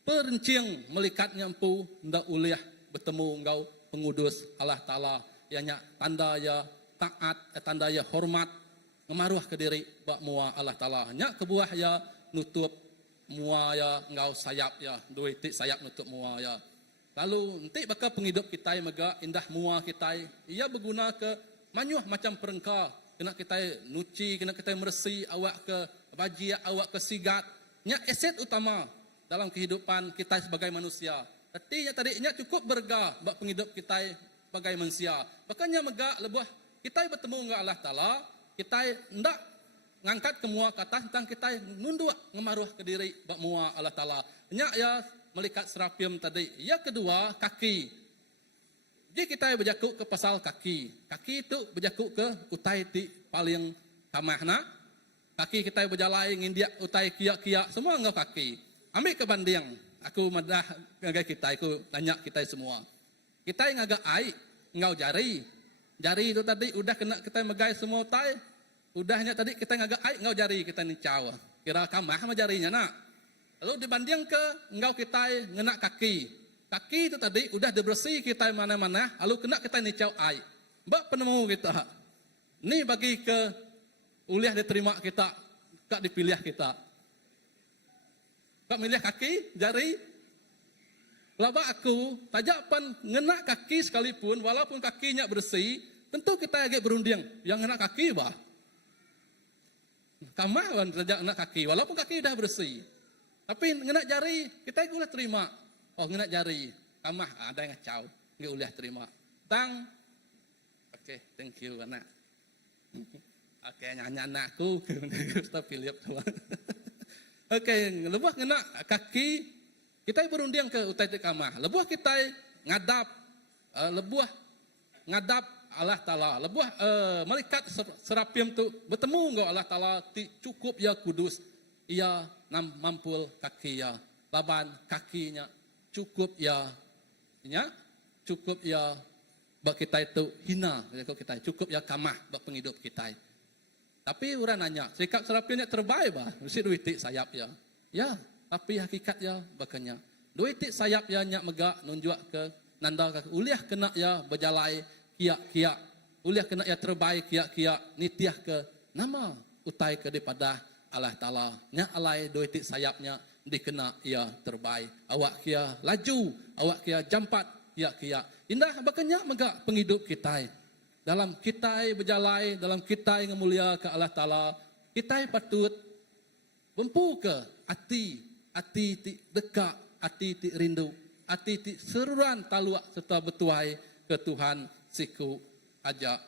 perinciang melikatnya empu, ndak uliah bertemu engkau pengudus Allah Ta'ala, ianya tanda ya taat, tanda ya hormat, ngemaruah ke diri bak mua Allah Ta'ala. Nya kebuah ya nutup mua ya engkau sayap ya, 2 itik sayap nutup mua ya. Lalu nanti bakal penghidup kita mega indah mua kita, ia berguna ke manyuh macam perengka, kena kita nuci, kena kita meresi awak ke bajia, awak ke sigat. Nya aset utama dalam kehidupan kita sebagai manusia. Artinya tadinya cukup bergah bak penghidup kita sebagai manusia. Makanya megak lebuh kita bertemu dengan Allah Ta'ala, kita ndak ngangkat ke mua kata tentang kita nunduk ngemaruh ke diri bak mua Allah Taala. Nya ya melikat serapium tadi. Ya kedua kaki. Jadi kita berjakuk ke pasal kaki. Kaki itu berjakuk ke utai ti paling kamahna. Kaki kita berjalai ngindiak utai kiak-kiak semua ngau kaki. Ambil ke banding. Aku madah ngagai kita, aku tanya kita semua. Kita ngagak ai ngau jari. Jari itu tadi udah kena kita megai semua utai. Udahnya tadi kita ngagak ai ngau jari kita nicau. Kira kamah sama jarinya nak. Lalu dibanding ke ngau kita ngena kaki. Kaki itu tadi udah dibersih kita mana-mana. Lalu kena kita nicau ai. Mbak penemu kita. Ini bagi ke uliah diterima kita. Kak dipilih kita. Kak milih kaki, jari. Laba aku tajapan ngena kaki sekalipun. Walaupun kakinya bersih. Tentu kita agak berunding. Yang ngena kaki bah. Kamawan saja ngena kaki, walaupun kaki dah bersih. Tapi ngena jari, kita boleh terima. Oh ngena jari, kamah ada yang ngacau, nggak boleh terima. Oke, thank you anak. Oke, nyanyi anakku, kita pilih Oke, lebuh ngena kaki, kita berunding ke utai kamah. Lebuh kita ngadap, ngadap Allah Ta'ala. Lebuh melikat serapim tu bertemu engkau Allah Ta'ala cukup ya kudus. Ia mampul kaki ya. Laban kakinya cukup ya. Cukup ya bak kita itu hina. Kita cukup ya kamah bak penghidup kita. Tapi orang nanya, sikap serapimnya terbaik bah. Mesti duitik sayap ya. Ya, tapi hakikat ya bakanya. Duitik sayap ya nyak megak nunjuk ke nanda kaki. Uliah kena ya berjalai kiak-kiak, uliah kena ya terbaik kiak-kiak, nitiah ke nama utai ke daripada Allah Ta'ala. Nya alai doitik sayapnya dikena ya terbaik. Awak kia laju, awak kia jampat kiak-kiak. Indah bakanya megak penghidup kita. Dalam kita berjalai, dalam kita ngemulia ke Allah Ta'ala, kita patut mempu ke hati ti dekat, hati ti rindu, hati ti seruan taluak serta bertuai ke Tuhan siku aja.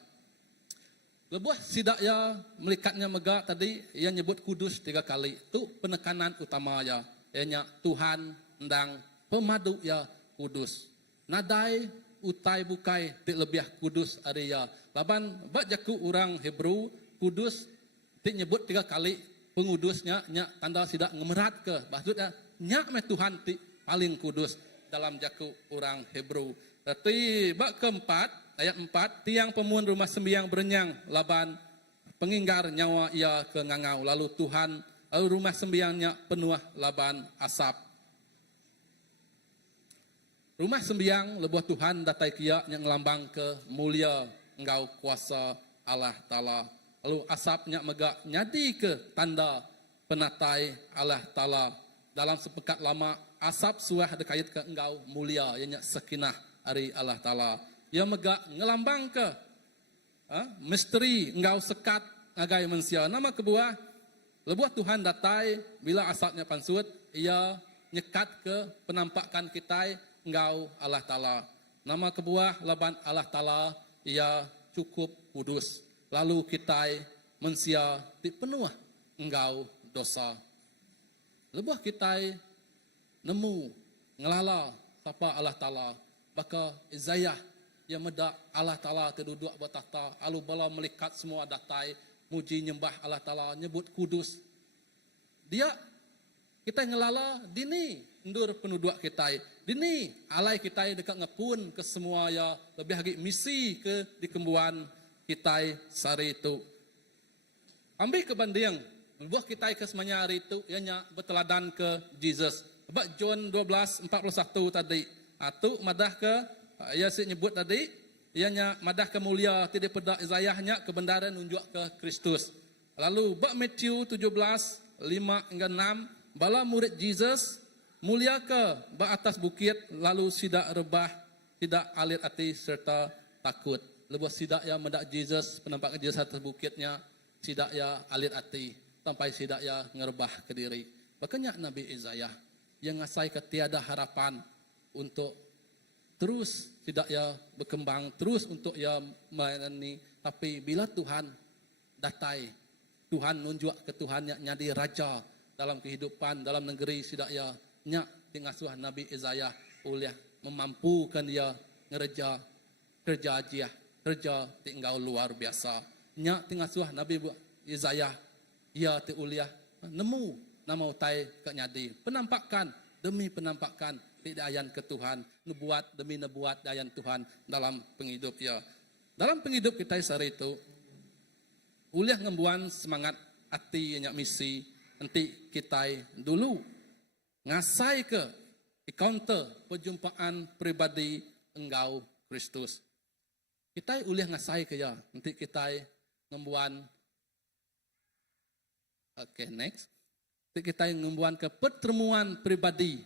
Lebuh sidak ya melikatnya megak tadi ia nyebut kudus 3 kali. Itu penekanan utama ya. Ianya Tuhan ndang pemadu ya kudus. Nadai utai bukai ti lebih kudus area. Laban bak jaku orang Hebrew kudus ti nyebut 3 kali pengudusnya nya tanda sidak ngemerat ke. Maksudnya nya me Tuhan ti paling kudus dalam jaku orang Hebrew. Tapi bak keempat ayat 4, tiang pemuan rumah sembiang berenyang laban penginggar nyawa ia ke ngangau. Lalu Tuhan, lalu rumah sembiangnya penuh laban asap. Rumah sembiang lebuh Tuhan datai kia yang ngelambang ke mulia engkau kuasa Allah Ta'ala. Lalu asapnya megak nyadi ke tanda penatai Allah Ta'ala. Dalam sepekat lama asap suah dekait ke engkau mulia ianya sakinah hari Allah Ta'ala. Ia megak ngelambang ke misteri engkau sekat ngagai manusia. Nama kebuah lebuah Tuhan datai bila asapnya pansut ia nyekat ke penampakan kita engkau Allah Ta'ala. Nama kebuah laban Allah Ta'ala ia cukup kudus. Lalu kita manusia penuh engkau dosa. Lebuah kita nemu ngelala sapa Allah Ta'ala. Baka Isaiah yang medak Allah Ta'ala terduduk bertahta. Alu bala melikat semua datai. Muji nyembah Allah Ta'ala. Nyebut kudus. Dia kita ngelala dini. Endur penduduk kita. Dini alai kita dekat ngepun ke semua ya. Lebih lagi misi ke dikembuan kita sehari itu. Ambil ke banding. Buah kita ke semuanya hari itu. Ianya berteladan ke Jesus. Sebab John 12:41 tadi. Atau madah ke ia nyebut tadi, ianya madah ke mulia tidak pada Isaiahnya kebenaran nunjuk ke Kristus. Lalu bab Matthew 17:5-6 bala murid Jesus mulia ke bak atas bukit lalu sidak rebah, tidak alir hati serta takut. Lepas sidak ya mendak Jesus penampakan Jesus atas bukitnya sidak ya alir hati sampai sidak ya ngerebah ke diri. Makanya Nabi Isaiah yang ngasai ketiada harapan untuk terus tidak ya berkembang, terus untuk ya melayani. Tapi bila Tuhan datai Tuhan nunjuk ke Tuhan nya jadi raja dalam kehidupan dalam negeri sidaya nya tingasuh Nabi Isaiah uliah memampukan dia ngerja kerja ajiah kerja tinggal luar biasa nya tingasuh Nabi Isaiah ia ti uliah nemu nama utai ke nyadi penampakan demi penampakan tidak ayan ke Tuhan nubuat demi nubuat dayan Tuhan dalam penghidup ya dalam penghidup kita sehari itu uliah ngembuan semangat hati nya misi nanti kita dulu ngasai ke encounter perjumpaan pribadi engkau Kristus kita uliah ngasai ke ya nanti kita ngembuan next nanti kita ngembuan ke pertemuan pribadi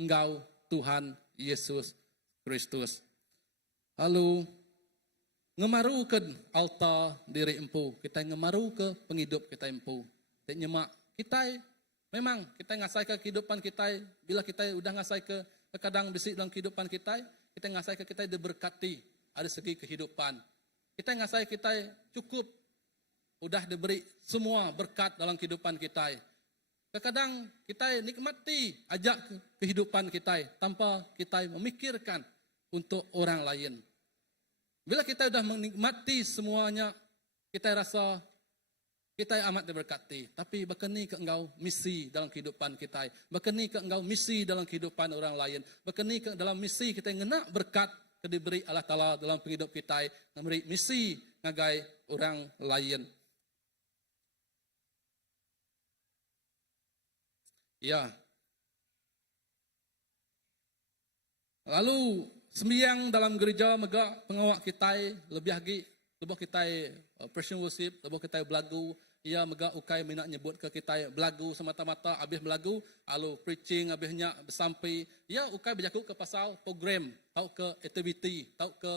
engkau Tuhan Yesus Kristus lalu ngemaru ke altar diri empu kita ngemaru ke penghidup kita empu tak nyemak kita memang kita ngasai ke kehidupan kita bila kita udah ngasai ke kadang besi dalam kehidupan kita ngasai ke kita diberkati ada segi kehidupan kita ngasai kita cukup udah diberi semua berkat dalam kehidupan kita kadang kita nikmati ajak kehidupan kita tanpa kita memikirkan untuk orang lain. Bila kita sudah menikmati semuanya, kita rasa kita amat diberkati. Tapi berkeni ke engkau misi dalam kehidupan kita. Berkeni ke engkau misi dalam kehidupan orang lain. Berkeni ke dalam misi kita ngena berkat ke diberi Allah Ta'ala dalam penghidup kita. Memberi misi ngagai orang lain. Ya. Lalu sembiang dalam gereja mega pengawak kita lebih lagi lebih kita praise worship lebih kita belagu ia mega ukai minat nyebut ke kita belagu semata-mata habis belagu lalu preaching habisnya sampai ia ukai berjaku ke pasal program tahu ke activity tahu ke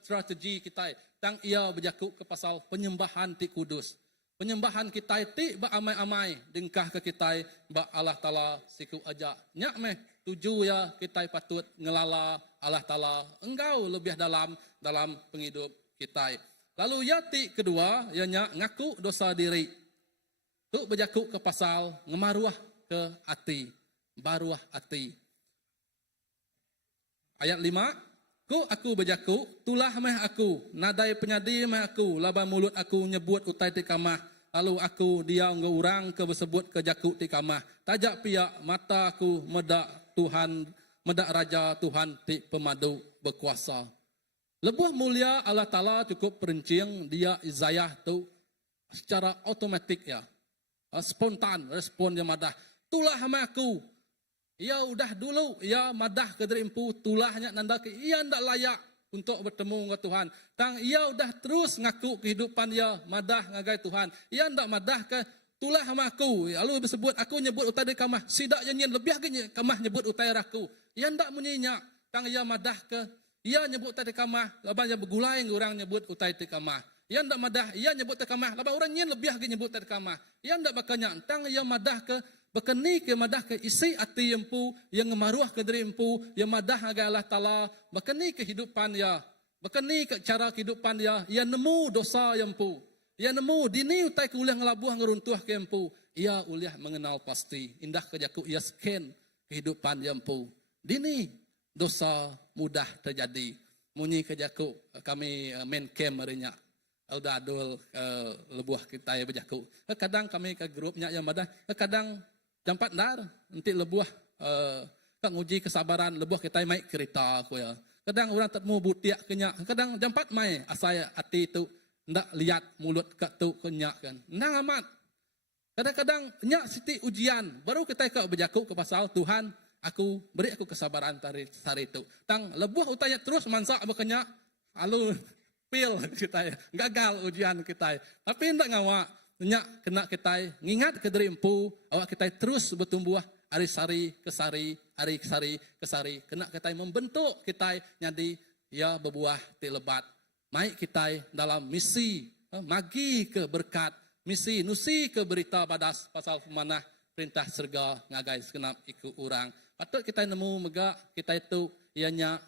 strategi kita tang ia berjaku ke pasal penyembahan ti kudus penyembahan kita ti ba amai-amai dengkah ke kita ba Allah Taala siku aja nyak meh tuju ya kita patut ngelala Allah Ta'ala engkau lebih dalam penghidup kita. Lalu yati kedua, ianya ngaku dosa diri. Tu berjaku ke pasal ngemaruah ke hati. Baruah hati. Ayat 5. Aku berjaku, tulah meh aku, nadai penyadi meh aku, laba mulut aku nyebut utai ti kamah. Lalu aku dia ngurang ke bersebut ke jaku ti kamah. Tajak piak mata aku medak Tuhan medak Raja Tuhan ti pemadu berkuasa. Lebuh mulia Allah Ta'ala cukup perinciang dia Isaiah tu secara otomatik ya. Spontan respon dia madah. Tulah aku. Ia udah dulu ia madah ke diri empu tulahnya nanda ke ia ndak layak untuk bertemu dengan Tuhan. Tang ia udah terus ngaku kehidupan dia madah ngagai Tuhan. Ia ndak madah ke tulah aku. Lalu disebut aku nyebut utai di kamah. Sidak nyanyian lebih lagi kamah nyebut utai aku. Ia ndak menyenyak. Tang ia madah ke. Ia nyebut utai di kamah. Laban ia bergulai orang nyebut utai di kamah. Ia ndak madah. Ia nyebut utai kamah. Laban orang nyen lebih lagi nyebut utai di kamah. Ia ndak bakanya. Tang ia madah ke. Berkeni ke madah ke isi hati empu. Yang ngemaruah ke diri empu. Yang madah agai Allah Ta'ala. Berkeni kehidupan dia. Berkeni ke cara kehidupan dia. Ia nemu dosa empu. Ia nemu dini utai ke uliah ngelabuh ngeruntuh ke empu. Ia uliah mengenal pasti. Indah kejaku ia scan kehidupan dia empu. Dini dosa mudah terjadi. Munyi kejaku kami main camp harinya. Udah adul lebuah kita ya berjaku. Kadang kami ke grupnya yang madah. Kadang jampat dar. Nanti lebuah kak nguji kesabaran. Lebuah kita main kereta aku ya. Kadang orang tak mau butiak kenyak. Kadang jampat main asal hati itu. Ndak lihat mulut kat tu kenyak kan. Nang amat. Kadang-kadang nyak siti ujian. Baru kita ke berjaku ke pasal Tuhan. Aku beri aku kesabaran hari itu. Tang lebuh utanya terus mansak berkenyak. Lalu pil kita gagal ujian kita. Tapi ndak ngawak. Nyak kena kita ngingat ke diri empu. Awak kita terus bertumbuh. Hari sari ke sari. Hari sari ke sari. Kena kita membentuk kita. Jadi ya berbuah ti lebat. Maik kita dalam misi magi ke berkat, misi nusi ke berita badas pasal pemanah perintah serga ngagai segenap ikut orang. Patut kita nemu mega kita itu ianya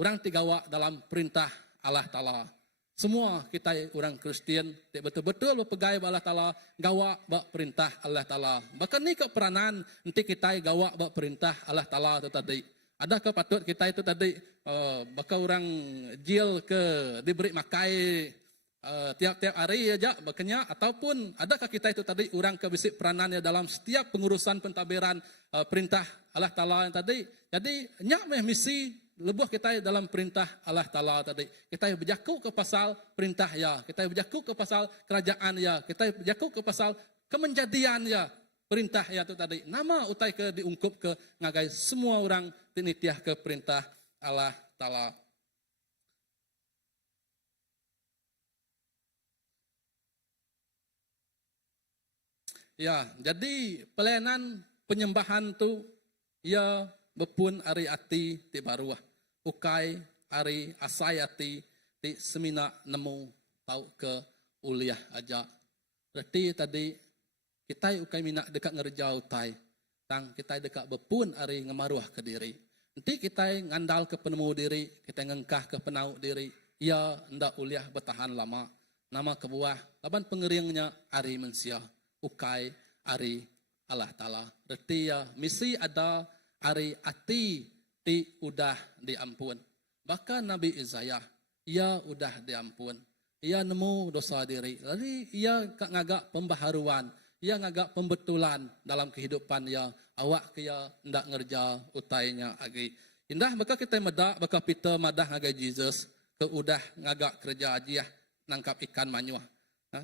orang tigawa dalam perintah Allah Ta'ala. Semua kita orang Kristian betul-betul berpegai Allah Ta'ala, gawa bak perintah Allah Ta'ala. Bahkan ni ke peranan nanti kita gawa bak perintah Allah Ta'ala itu tadi. Adakah patut kita itu tadi bakal orang jil ke diberi makai tiap-tiap hari aja makanya, ataupun adakah kita itu tadi orang ke bisik peranannya dalam setiap pengurusan pentabiran perintah Allah Ta'ala yang tadi. Jadi nyak misi lebuh kita dalam perintah Allah Ta'ala tadi. Kita berjakuk ke pasal perintah ya. Kita berjakuk ke pasal kerajaan ya. Kita berjakuk ke pasal kemenjadian ya. Perintah ya itu tadi. Nama utai ke diungkup ke ngagai semua orang tinitiah ke perintah Allah Ta'ala. Ya, jadi pelayanan penyembahan tu ya bepun ari ati ti baruah. Ukai ari asai ati ti semina nemu tau ke uliah aja. Berarti tadi kita ukai mina dekat ngerjau tai. Tang kita dekat bepun ari ngemaruah ke diri. Nanti kita ngandal ke penemu diri, kita ngengkah ke penau diri. Ya ndak uliah bertahan lama. Nama kebuah laban pengeringnya ari mensia. Ukai ari Allah Ta'ala. Berarti ya misi ada ari ati ti udah diampun. Bahkan Nabi Isaiah, ia udah diampun. Ia nemu dosa diri. Lalu ia ngagak pembaharuan. Ia ngagak pembetulan dalam kehidupan ya. Awak kaya ndak ngerja utainya agi. Indah maka kita medak, maka kita madah ngagai Jesus. Ke udah ngagak kerja ajiah nangkap ikan manyuah.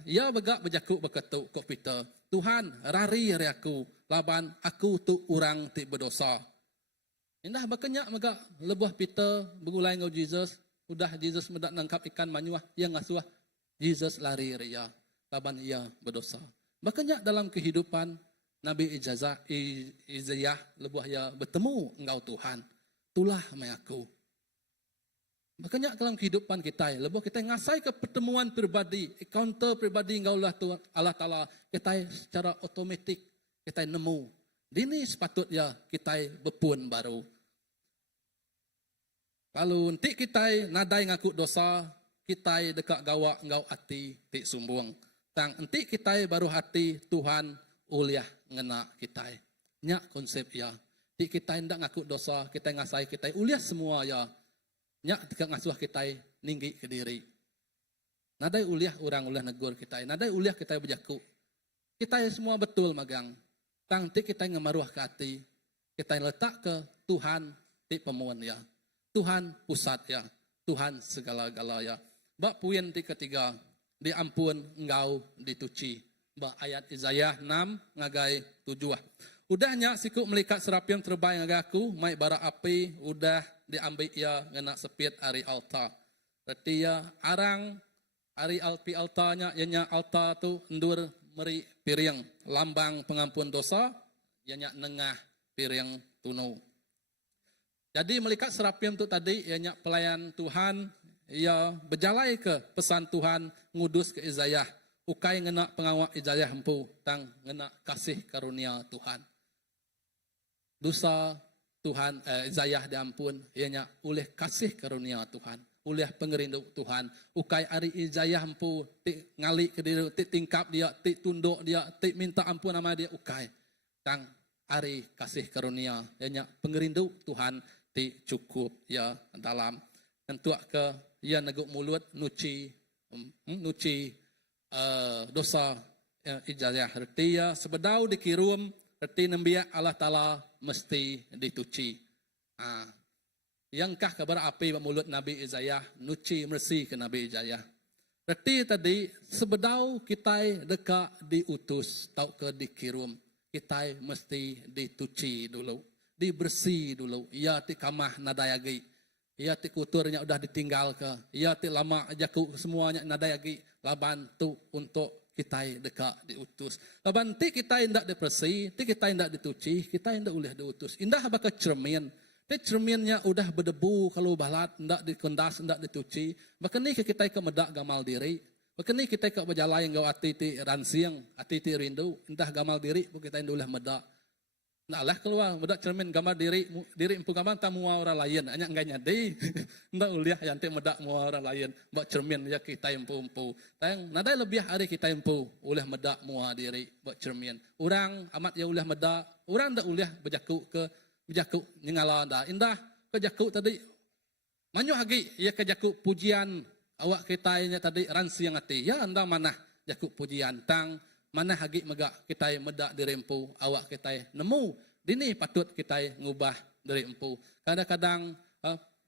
Ia begak berjakuk berketuk kok Peter. Tuhan, rari hari aku. Laban aku tu orang ti berdosa. Indah berkenyak megak lebuh Peter bergulai ngau Jesus. Udah Jesus medak nangkap ikan manyuah. Ia ngasuah. Jesus lari ria. Laban ia berdosa. Berkenyak dalam kehidupan Nabi Isaiah lebuh ia bertemu engkau Tuhan. Tulah mai aku. Makanya dalam kehidupan kita, lebuh kita ngasai ke pertemuan pribadi, encounter pribadi engkau Allah Ta'ala, kita secara otomatik, kita nemu. Ini sepatutnya kita bepun baru. Kalau nanti kita nadai ngaku dosa, kita dekat gawa engkau hati, tik sumbung. Tang nanti kita baru hati Tuhan uliah ngena kita. Nyak konsep ya. Tik kita hendak ngaku dosa, kita ngasai kita uliah semua ya. Nyak dekat ngasuh kita ninggi ke diri. Nadai uliah orang uliah negur kita. Nadai uliah kita berjaku. Kita semua betul magang. Tangti kita ngemaruah ke hati. Kita letak ke Tuhan di pemuan ya. Tuhan pusat ya. Tuhan segala-gala ya. Bak puin di ketiga. Diampun engkau dituci. Bak ayat Isaiah 6 ngagai 7. Udahnya siku melikat serapian terbaik ngagaku. Mai bara api udah diambil ia ngena sepit ari altar. Berarti ya arang ari alpi altarnya ianya altar tu endur meri piring lambang pengampun dosa ianya nengah piring tunu. Jadi melikat serapian tu tadi ianya pelayan Tuhan ia berjalai ke pesan Tuhan ngudus ke Isaiah. Ukai ngena pengawak Isaiah empu tang ngena kasih karunia Tuhan. Dosa Tuhan, Isaiah diampun, ianya oleh kasih karunia Tuhan, oleh pengerindu Tuhan. Ukai ari Isaiah empu, tik ngali ke diri, tik tingkap dia, tik tunduk dia, tik minta ampun nama dia, ukai. Tang ari kasih karunia, ianya pengerindu Tuhan, tik cukup ya dalam. Tentuak ke, ia neguk mulut, nuci dosa Isaiah. Arti ya sebedau dikirim, arti nembiak Allah Ta'ala mesti dituci. Yangkah kabar api mulut Nabi Isaiah, nuci mersi ke Nabi Isaiah. Berarti tadi sebedau kita dekat diutus, tau ke dikirim, kita mesti dituci dulu, dibersih dulu. Ia ti kamah nadayagi, ia ti kuturnya udah ditinggal ke, ia ti lama jaku semuanya nadayagi, laban tu untuk kita dekat diutus. Laban ti kita hendak dibersih, ti kita hendak dituci, kita hendak boleh diutus. Indah bakal cermin. Ti cerminnya udah berdebu kalau balat, hendak dikendas, hendak dituci. Bahkan ni kita ke medak gamal diri. Bahkan ni kita ke berjalan ngau ati ti ransiang, ati ti rindu, indah gamal diri, kita hendak boleh medak. Nah lah keluar, bedak cermin gambar diri empu gambar tak mua orang lain, hanya enggak nyadi. Ndak uliah yang te medak mua orang lain, bak cermin ya kita empu. Tang nadai lebih hari kita empu, uliah medak mua diri, bak cermin. Orang amat ya uliah medak, orang ndak uliah berjakuk nyengala anda. Indah kejakuk tadi. Manyo hagi ya kejakuk pujian awak kita nya tadi ransi yang hati. Ya anda mana jakuk pujian tang mana hagi megak kita medak diri empu, awak kita nemu dini patut kita ngubah diri empu. Kadang-kadang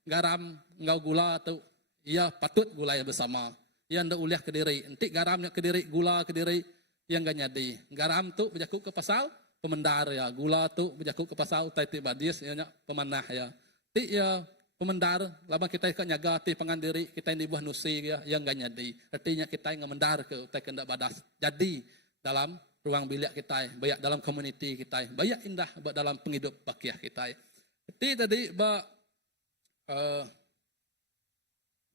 garam ngau gula tu ia patut gula yang bersama. Ia ndak uliah ke diri, entik garamnya ke diri, gula ke diri yang gak nyadi. Garam tu berjakuk ke pasal pemendar ya, gula tu berjakuk ke pasal tai badis ya pemanah ya. Ti ya pemendar lama kita ke nyaga ti pangan diri kita di buah nusi ya yang gak nyadi. Artinya kita ngemendar ke utai kendak badas. Jadi dalam ruang bilik kita, banyak dalam komuniti kita, banyak indah dalam penghidup bakiah kita. Jadi tadi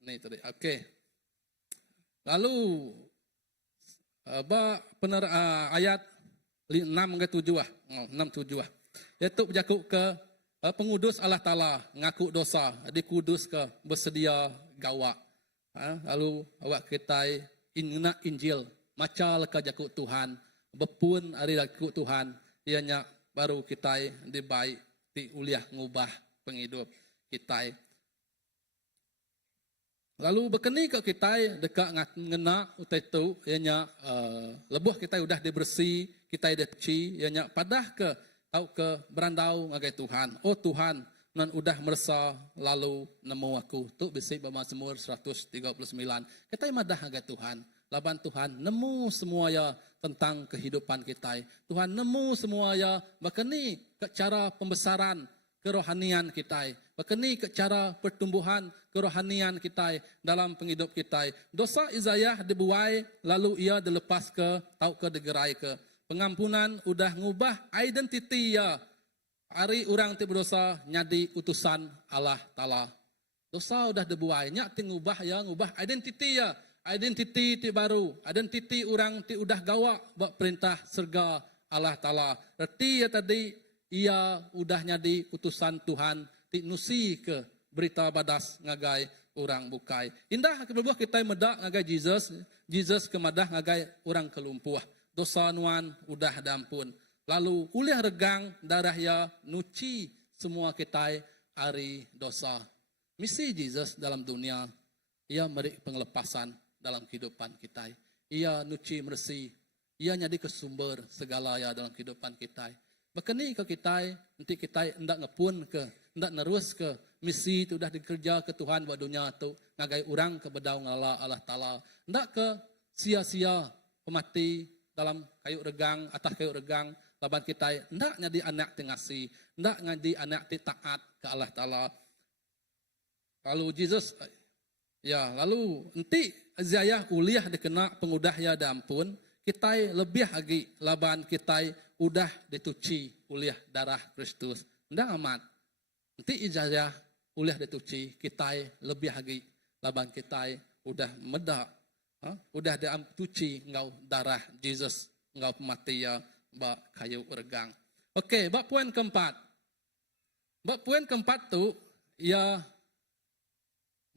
ni tadi, okey. Lalu ayat 6 ke 7 iaitu berjakuk ke pengudus Allah Ta'ala, ngaku dosa, dikudus ke bersedia gawak. Lalu awak kita inna Injil, maca leka jakuk Tuhan, bepun hari jakuk Tuhan, ianya baru kita dibaik, diuliah ngubah penghidup kita. Lalu berkeni ke kita dekat ngena utai tu, ianya lebuh kita udah dibersih, kita dicuci, ianya padah ke tau ke berandau ngagai Tuhan. Oh Tuhan, nan udah merasa lalu nemu aku. Tu bisi Mazmur 139. Kita madah ngagai Tuhan. Laban Tuhan nemu semua ya tentang kehidupan kita. Tuhan nemu semua ya berkeni ke cara pembesaran kerohanian kita. Berkeni ke cara pertumbuhan kerohanian kita dalam penghidup kita. Dosa Izayah dibuai lalu ia dilepas ke tau ke digerai ke. Pengampunan udah ngubah identiti ya. Hari orang ti berdosa nyadi utusan Allah Ta'ala. Dosa udah dibuai nyak ti ngubah ya, ngubah identiti ya. Identiti ti baru, identiti orang ti udah gawa buat perintah serga Allah Ta'ala. Erti ya tadi, ia udah nyadi utusan Tuhan, ti nusi ke berita badas ngagai orang bukai. Indah kebebuah kita medak ngagai Jesus kemadah ngagai orang kelumpuh. Dosa nuan udah dampun. Lalu uliah regang darah ya nuci semua kita hari dosa. Misi Jesus dalam dunia, ia beri pengelepasan dalam kehidupan kita. Ia nuci bersih. Ia nyadi ke sumber segala ya dalam kehidupan kita. Bekeni ke kita, nanti kita hendak ngepun ke, hendak nerus ke misi itu dah dikerja ke Tuhan buat dunia tu ngagai orang ke bedau ngala Allah Ta'ala. Hendak ke sia-sia pemati dalam kayu regang, atas kayu regang, laban kita hendak nyadi anak tengasi, hendak nyadi anak taat ke Allah Ta'ala. Lalu Jesus ya, lalu nanti Izayah uliah dikena pengudah ya dampun, kita lebih lagi laban kita udah dituci uliah darah Kristus. Ndak amat. Nanti Izayah uliah dituci, kita lebih lagi laban kita udah medak, udah dituci engkau darah Jesus, engkau mati ya bak kayu regang. Okey, bak poin keempat. Bak poin keempat tu ya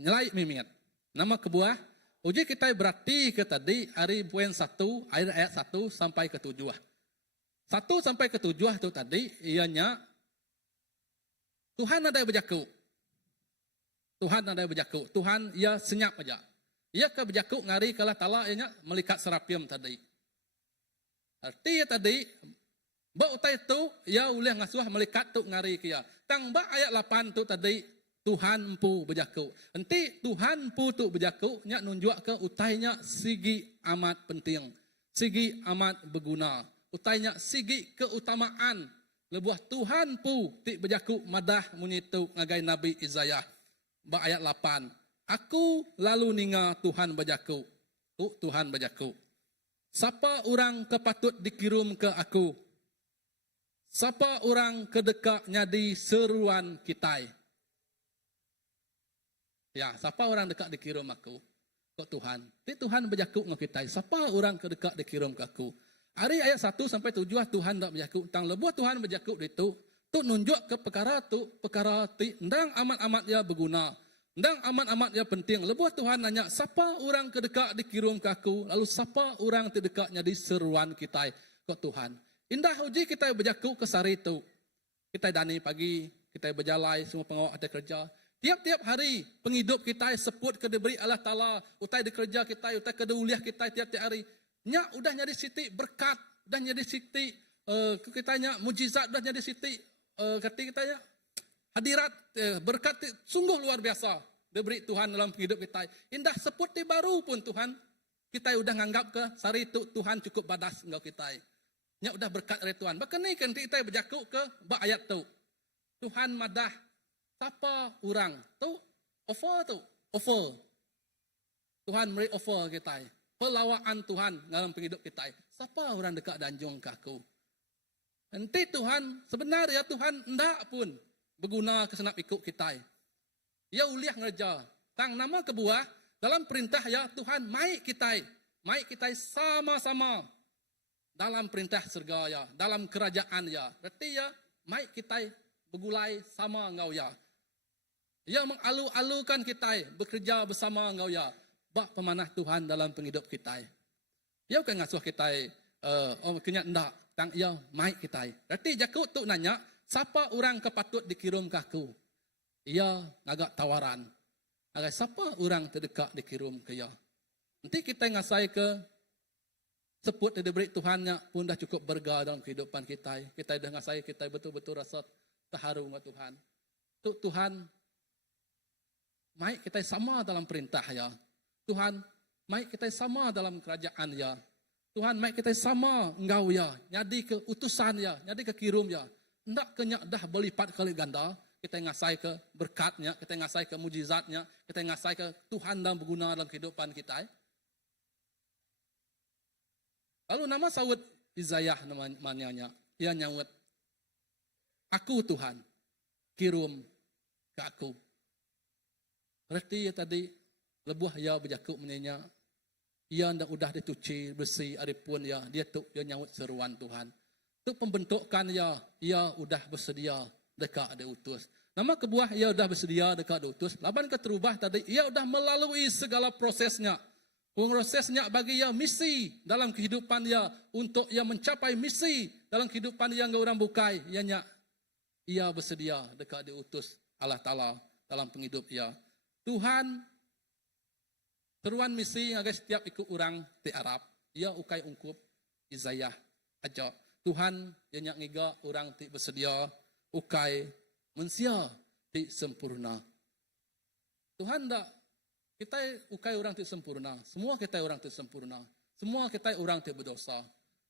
nyelai mimit. Nama kebuah, uji kita berarti ke tadi hari poin 1, ayat 1 sampai ke 7. 1 sampai ke 7 itu tadi, ianya Tuhan ada berjaku. Tuhan ada berjaku. Tuhan ia senyap aja. Ia ke berjaku ngari kalah tala ianya melikat serapium tadi. Artinya tadi, ba utai itu, ia ulih ngasuh melikat tu ngari kia. Tang ba ayat 8 tu tadi, Tuhan empu berjaku. Nanti Tuhan empu tu berjaku, nyak nunjuk ke utainya sigi amat penting. Sigi amat berguna. Utainya sigi keutamaan. Lebuah Tuhan empu ti berjaku madah munyitu ngagai Nabi Izayah. Ba ayat 8. Aku lalu ninga Tuhan berjaku. Tuhan berjaku. Siapa orang kepatut dikirim ke aku? Siapa orang kedekat nyadi seruan kita? Ya, siapa orang dekat dikirim aku? Kok Tuhan. Tapi Tuhan berjakuk dengan kita. Siapa orang kedekat dikirim ke aku? Hari ayat 1 sampai 7 Tuhan dak berjakuk tang lebuh Tuhan berjakuk itu tu nunjuk ke perkara ti ndang amat-amat ya berguna. Ndang amat-amat ya penting. Lebuh Tuhan nanya, siapa orang kedekat dikirim ke aku, lalu siapa orang terdekatnya di seruan kita ke Tuhan. Indah uji kita berjakuk ke sari itu. Kita dani pagi, kita berjalai, semua pengawal ada kerja. Tiap-tiap hari penghidup kita sebut ke diberi Allah Ta'ala, utai di kerja kita, utai ke uliah kita tiap-tiap hari. Nya udah jadi siti berkat, udah jadi siti kitanya mujizat, udah jadi siti kata kita ya hadirat berkat sungguh luar biasa diberi Tuhan dalam hidup kita. Indah seperti baru pun Tuhan kita udah nganggap ke sari itu Tuhan cukup badas engkau kita. Nya udah berkat dari Tuhan. Bahkan ni kan kita berjakuk ke ayat tu. Tuhan madah siapa orang tu offer. Tuhan beri offer kita. Pelawaan Tuhan dalam hidup kita. Siapa orang dekat danjung ke aku? Nanti Tuhan, sebenarnya Tuhan endak pun berguna kesenap ikut kita. Ya uliah ngerja. Tang nama kebuah, dalam perintah ya Tuhan, mai kita sama-sama dalam perintah surga ya, dalam kerajaan ya. Berarti ya, mai kita bergulai sama engkau ya. Ya mengalu-alukan kita, bekerja bersama engkau ya. Bak pemanah Tuhan dalam penghidup kita. Ya bukan ngasuh kita, kenyak endak. Tang ya mai kita. Berarti jakut tu nanya, siapa orang kepatut dikirim ke aku? Ia agak tawaran. Agak siapa orang terdekat dikirim ke ya? Nanti kita ngasai ke sebut diberi Tuhannya pun dah cukup berga dalam kehidupan kita. Kita dah ngasai kita betul-betul rasa terharu dengan Tuhan. Tu Tuhan mai kita sama dalam perintah ya. Tuhan, mai kita sama dalam kerajaan ya. Tuhan, mai kita sama engkau ya. Jadi ke utusan ya, jadi ke kirim ya. Hendak kenyak dah berlipat kali ganda. Kita ngasai ke berkatnya, kita ngasai ke mujizatnya, kita ngasai ke Tuhan dalam berguna dalam kehidupan kita. Lalu nama sawut Izayah namanya. Ia nyawut, aku Tuhan, kirim ke aku. Berarti ya tadi, lebuh ya berjakuk menanya, ia ndak udah dituci bersih adipun ya dia tu dia nyawut seruan Tuhan. Tu pembentukan ya ia udah bersedia dekat diutus. Nama kebuah ia udah bersedia dekat diutus. Laban keterubah tadi ia udah melalui segala prosesnya. Prosesnya bagi ia misi dalam kehidupan ia untuk ia mencapai misi dalam kehidupan yang orang bukai. Ia bersedia dekat diutus Allah Ta'ala dalam penghidup ia. Tuhan seruan misi yang setiap ikut orang di Arab, ia ukai ungkup Izayah aja. Tuhan yang ngiga orang ti bersedia ukai mensia ti sempurna. Tuhan dak kita ukai orang ti sempurna. Semua kita orang ti sempurna. Semua kita orang ti berdosa.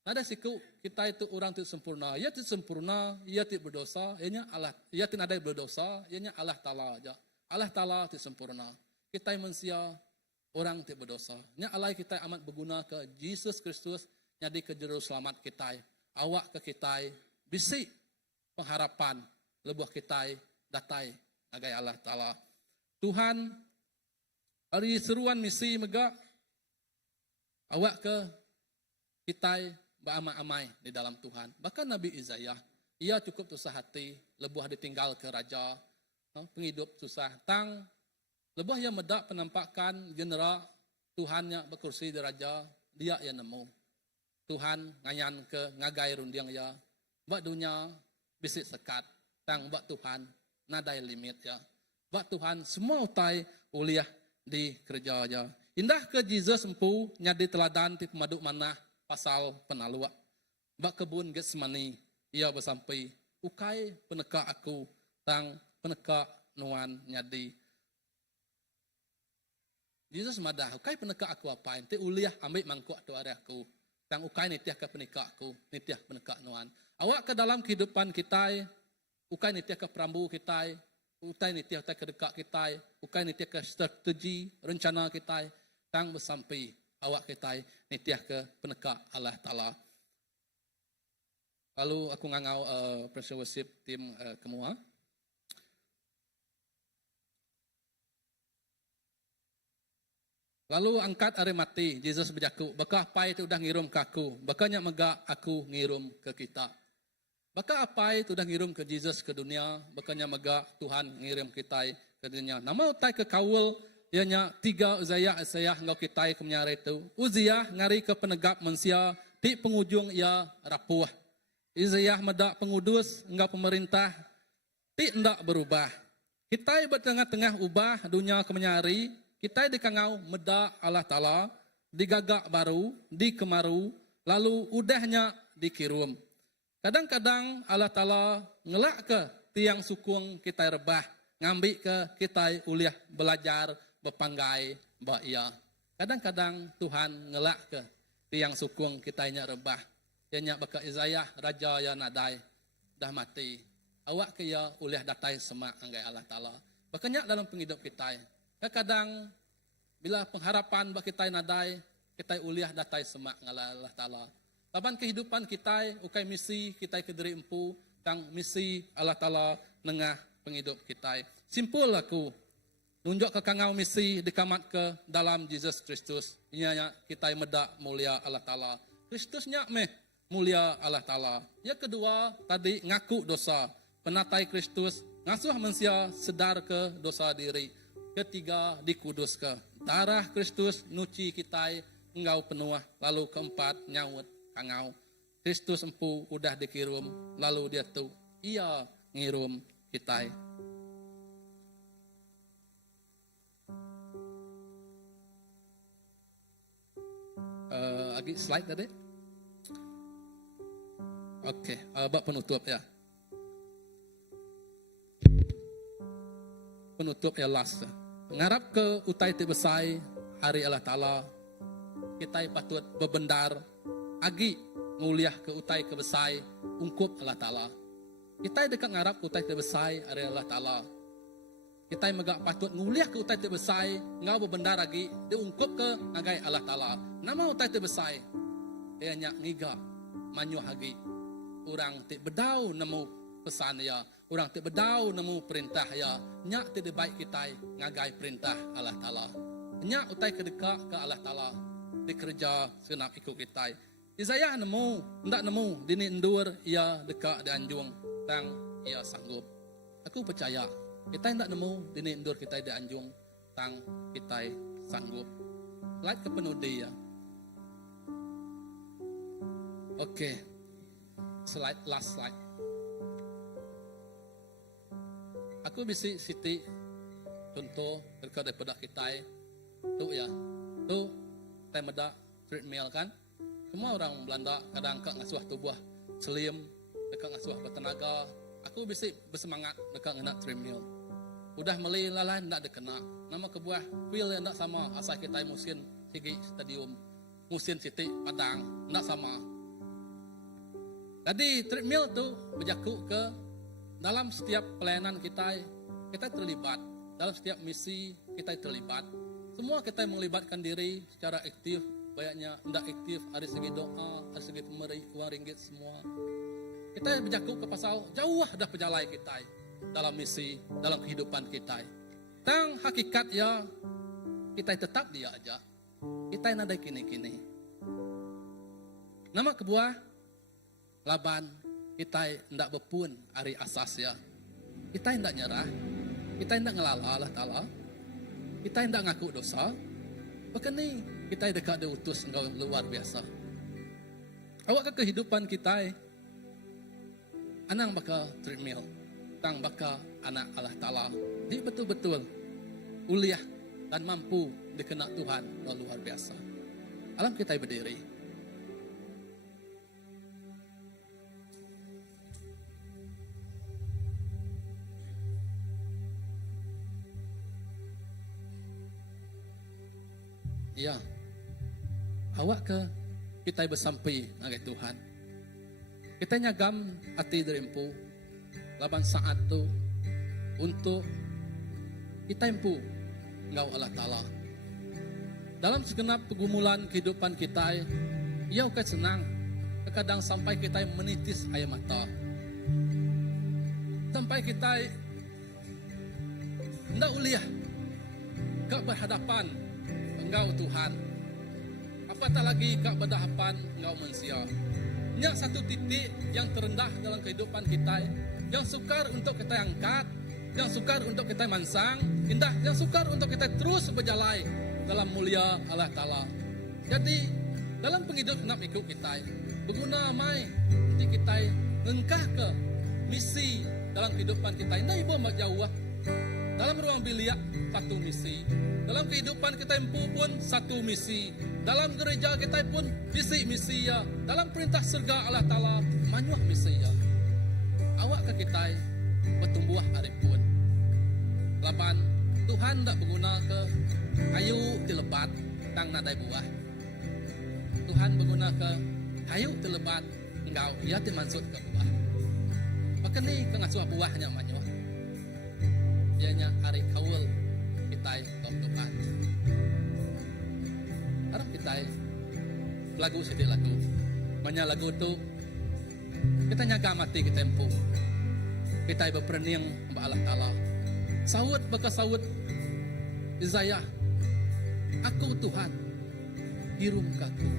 Nada siku kita itu orang ti sempurna. Ia ti sempurna, ia ti berdosa, ianya Allah. Ia ti nada berdosa, ianya Allah Ta'ala aja. Allah Ta'ala ti sempurna. Kita manusia orang tidak berdosa. Nya alai kita amat berguna ke Yesus Kristus jadi ke juru selamat kita. Awak ke kita bisi pengharapan lebuh kita datai agai Allah Ta'ala. Tuhan hari seruan misi mega awak ke kita beramai-amai di dalam Tuhan. Bahkan Nabi Izayah ia cukup susah hati lebuh ditinggal ke raja penghidup susah tang lebuh yang medak penampakan general Tuhannya berkursi di raja, dia yang nemu. Tuhan ngayan ke ngagai rundiang ya. Bak dunia bisik sekat. Tang bak Tuhan nadai limit ya. Bak Tuhan semua utai uliah di kerja aja. Indah ke Jesus empu nyadi teladan ti pemaduk manah pasal penalua. Bak kebun Getsemani ia bersampai ukai peneka aku tang peneka nuan nyadi. Yesus madah, ukai peneka aku apa? Nanti uliah ambil mangkuk tu ada aku. Tang ukai nitiah ke peneka aku, nitiah peneka nuan. Awak ke dalam kehidupan kita, ukai nitiah ke perambu kita, ukai nitiah ke dekat kita, ukai nitiah ke strategi rencana kita, tang bersampai awak kita nitiah ke peneka Allah Ta'ala. Lalu aku ngangau pressure worship tim kemua. Lalu angkat are mati, Jesus berjaku, baka apa itu udah ngirum ke aku, bakanya mega aku ngirum ke kita. Baka apa itu udah ngirum ke Jesus ke dunia, bakanya mega Tuhan ngirim kita ke dunia. Nama utai ke kawul, ianya 3 Uzziah ngau kita ke menyara itu. Uzziah ngari ke penegap manusia, di penghujung ia rapuh. Uzziah medak pengudus, engkau pemerintah, ti ndak berubah. Kita bertengah-tengah ubah dunia ke menyari, kita dikangau meda Allah Ta'ala, digagak baru, dikemaru, lalu udahnya dikirim. Kadang-kadang Allah Ta'ala ngelak ke tiang sukung kita rebah, ngambil ke kita uliah belajar, berpanggai, ia. Kadang-kadang Tuhan ngelak ke tiang sukung kita nya rebah. Ianya baka Uzziah, raja yang nadai, dah mati. Awak ke ya uliah datai semak anggai Allah Ta'ala. Bakanya dalam penghidup kita. Kadang bila pengharapan bagi kita nadai, kita uliah datai semak ngala Allah Ta'ala. Laban kehidupan kita, ukai misi kita kediri empu, tang misi Allah Ta'ala nengah penghidup kita. Simpul aku, nunjuk ke kangau misi dikamat ke dalam Jesus Kristus. Ianya kita medak mulia Allah Ta'ala. Kristusnya mulia Allah Ta'ala. Yang kedua, tadi ngaku dosa. Penatai Kristus, ngasuh manusia sedar ke dosa diri. Ketiga, dikudus ke. Darah Kristus nuci kita engkau penuh. Lalu keempat, nyawut kangau. Kristus empu udah dikirim. Lalu dia tu, ia ngirum kita. Lagi slide tadi. Oke, bab penutup ya. Penutup ya last. Ngarap ke utai ti besai hari Allah Ta'ala. Kita patut bebendar. Agi nguliah ke utai ke besai. Ungkup Allah Ta'ala. Kita dekat ngarap ke utai ti besai hari Allah Ta'ala. Kita megak patut nguliah ke utai ti besai. Ngau bebendar lagi. Diungkup ke ngagai Allah Ta'ala. Nama utai ti besai. Dia nyak ngiga. Manyuh lagi. Orang ti bedau nemu pesan ya. Orang ti bedau nemu perintah ya. Nyak ti baik kita ngagai perintah Allah Ta'ala. Nyak utai kedekak ke Allah Ta'ala. Dikerja senap ikut kita. Uzziah nemu, ndak nemu. Dini endur ia dekak di anjung. Tang ia sanggup. Aku percaya. Kita ndak nemu. Dini endur kita di anjung. Tang kita sanggup. Slide ke penudi ya. Oke. Slide, last slide. Aku bisi siti contoh dekat daripada kita tu ya. Tu time ada treadmill kan. Semua orang Belanda kadang kak ngasuh tubuh selim, dekat ngasuh bertenaga. Aku bisi bersemangat dekat ngena treadmill. Udah meli lalan ndak dekena. Nama kebuah feel yang ndak sama asal kita musim sigi stadium. Musim siti Padang ndak sama. Jadi treadmill tu berjaku ke dalam setiap pelayanan kita terlibat. Dalam setiap misi kita terlibat. Semua kita melibatkan diri secara aktif. Banyaknya tidak aktif. Ada segi doa, ada segi pemberi uang ringgit semua. Kita berjaku ke pasal jauh dah perjalanan kita. Dalam misi, dalam kehidupan kita. Tang hakikat ya, kita tetap dia aja. Kita ada kini-kini. Nama kebuah, laban kita tidak berpun hari asas ya. Kita tidak nyerah. Kita tidak ngelala Allah Ta'ala. Kita tidak ngaku dosa. Bahkan ni kita dekat diutus engkau luar biasa. Awak ke kehidupan kita anang baka treadmill. Tang baka anak Allah Ta'ala. Dia betul-betul uliah dan mampu dikena Tuhan luar biasa. Alam kita berdiri. Ya, awak ke kita bersampai dengan Tuhan. Kita nyagam hati derimpu, laban saat tu untuk kita empu ngau Allah Ta'ala. Dalam segenap pergumulan kehidupan kita, ia akan senang. Kadang sampai kita menitis air mata. Sampai kita tidak uliah ke berhadapan Engkau Tuhan. Apatah lagi kak berdahapan Engkau manusia. Nya satu titik yang terendah dalam kehidupan kita, yang sukar untuk kita angkat, yang sukar untuk kita mansang, indah, yang sukar untuk kita terus berjalan dalam mulia Allah Ta'ala. Jadi dalam penghidupan ikut kita, berguna mai nanti kita engkah ke misi dalam kehidupan kita. Ini ibu mak jauh. Dalam ruang biliak satu misi. Dalam kehidupan kita pun satu misi. Dalam gereja kita pun misi ya. Dalam perintah surga Allah Ta'ala manyuah misi ya. Awak ke kita bertumbuh hari pun. Lapan Tuhan tak berguna ke kayu dilebat tang nadai buah. Tuhan berguna ke kayu dilebat engkau ia dimaksud ke buah. Maka ni kengasuh buahnya manyuah. Ianya hari kawul kita kau Tuhan. Harap kita lagu sedih lagu. Banyak lagu tu kita nyaga mati kita empu. Kita berperening mbak Allah Ta'ala. Sawut bekas sawut Isaiah. Aku Tuhan hirum kaku.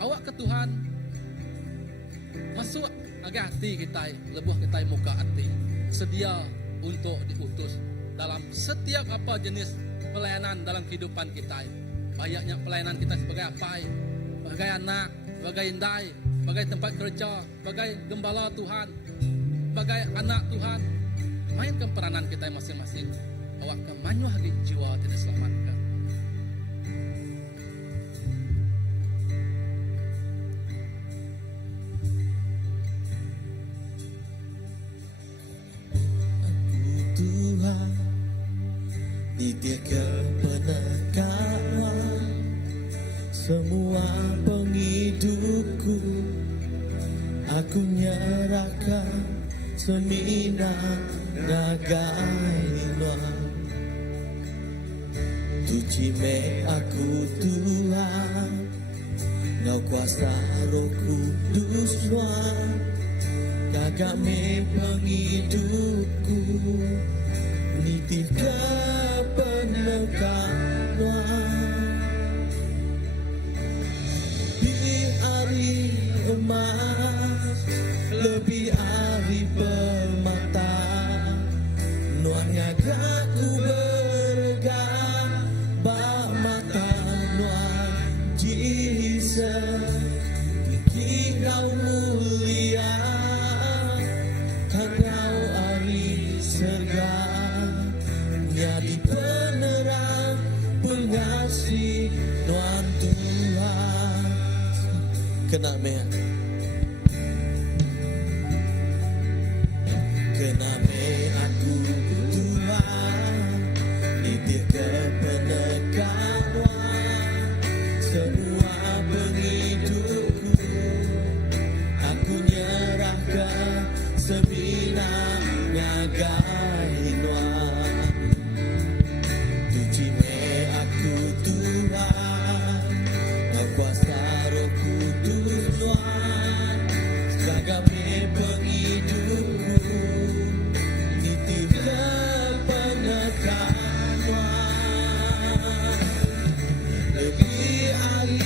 Awak ke Tuhan masuk agak hati kita, lebuh kita muka hati, sedia untuk diutus dalam setiap apa jenis pelayanan dalam kehidupan kita. Banyaknya pelayanan kita sebagai apa? Sebagai anak, sebagai indai, sebagai tempat kerja, sebagai gembala Tuhan, sebagai anak Tuhan. Mainkan peranan kita masing-masing. Awak kemanyuh lagi jiwa tidak selamatkan. Tuhan nitia kepenekanan semua penghidupku, aku nyerahkan seminat nagainwa. Tuji me aku Tuhan, Ngau kuasa Roh Kudus Tuhan, kagame penghidupku, nitih kepenekanan. Di hari emas, lebih hari permata, nuannya aku bergam, bak mata nuan Jesus, tinggi kau mulia. Jadi penerang pengasih Tuhan Tuhan. Kena mea, kena mea aku Tuhan, nitir kepenekanan semua penghidupku, aku nyerahkan seminat ngagainwa. Kami penghidupku, nitip kepenekanan. Lebih hari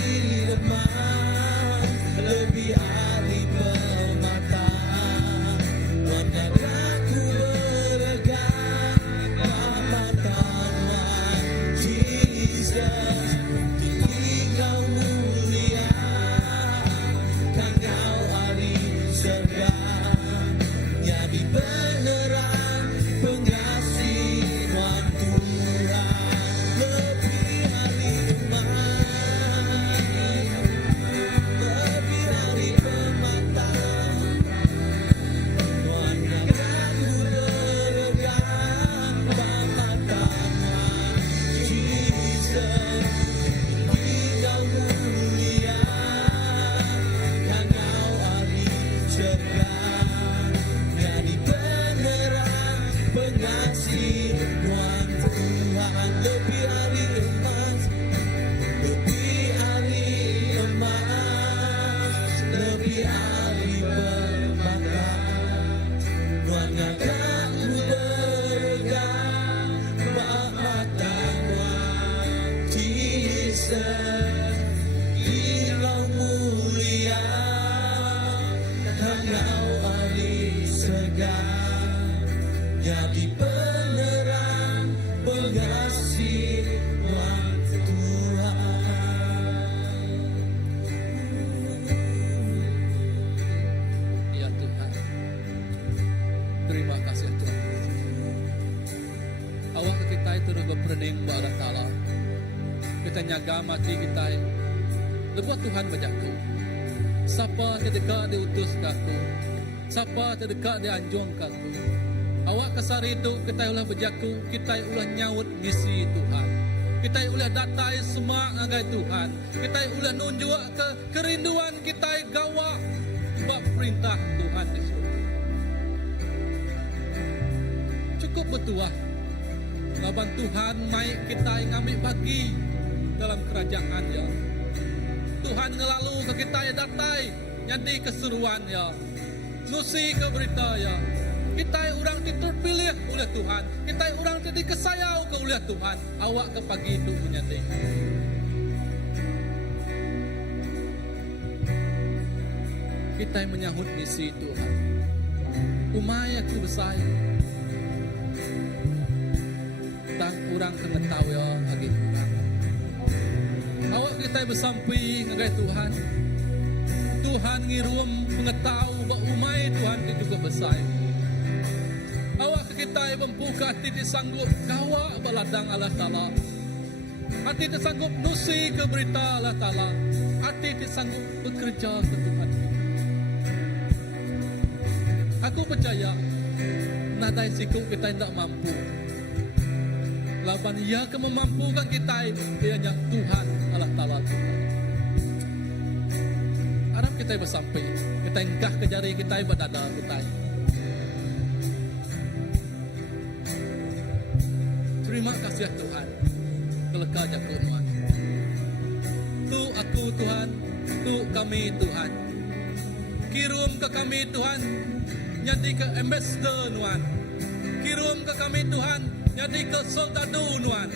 emas, lebih hari permata, warna aku bergam, mata Jesus, tinggi kau mulia, kan kau hari surga. terang, jadi penerang pengasih Tuhan Tuhan. Ya Tuhan, terima kasih Tuhan. Awak ke kita itu udah berpening kepada Allah. Kita nyaga mati kita. Lebuat Tuhan bajaku. Siapa terdekat diutus kaku. Siapa terdekat dianjung kaku. Awak kesar itu kita ulah berjaku. Kita ulah nyaut misi Tuhan. Kita ulah datai semua agai Tuhan. Kita ulah nunjuk ke kerinduan kita gawa bab perintah Tuhan di surga. Cukup bertuah. Laban Tuhan mai kita ngambil bagi dalam kerajaan ya. Tuhan ngelalu ke kita ya datai jadi keseruan ya. Nusi ke berita ya. Kita orang terpilih oleh Tuhan. Kita orang jadi kesayau ke oleh Tuhan. Awak ke pagi itu menyati. Kita menyahut misi Tuhan. Umay aku besar. Tang kurang mengetahui lagi Tuhan. Awak kita bersamping dengan Tuhan. Tuhan ngirum mengetahui bahwa umay Tuhan itu juga besar. Awak kita membuka hati disanggup gawa baladang Allah Ta'ala. Hati disanggup nusi ke berita Allah Ta'ala. Hati disanggup bekerja ke Tuhan. Aku percaya nadai siku kita tidak mampu. Laban ia akan memampukan kita ianya Tuhan Allah Ta'ala. Harap kita bersampai. Kita engkah ke jari kita berdada kita. Terima kasih Tuhan. Kelekah jaku Tuhan. Tu aku Tuhan. Tu kami Tuhan. Kirim ke kami Tuhan. Jadi ke ambassador Tuhan. Kirim ke kami Tuhan. Jadi ke soldadu Tuhan.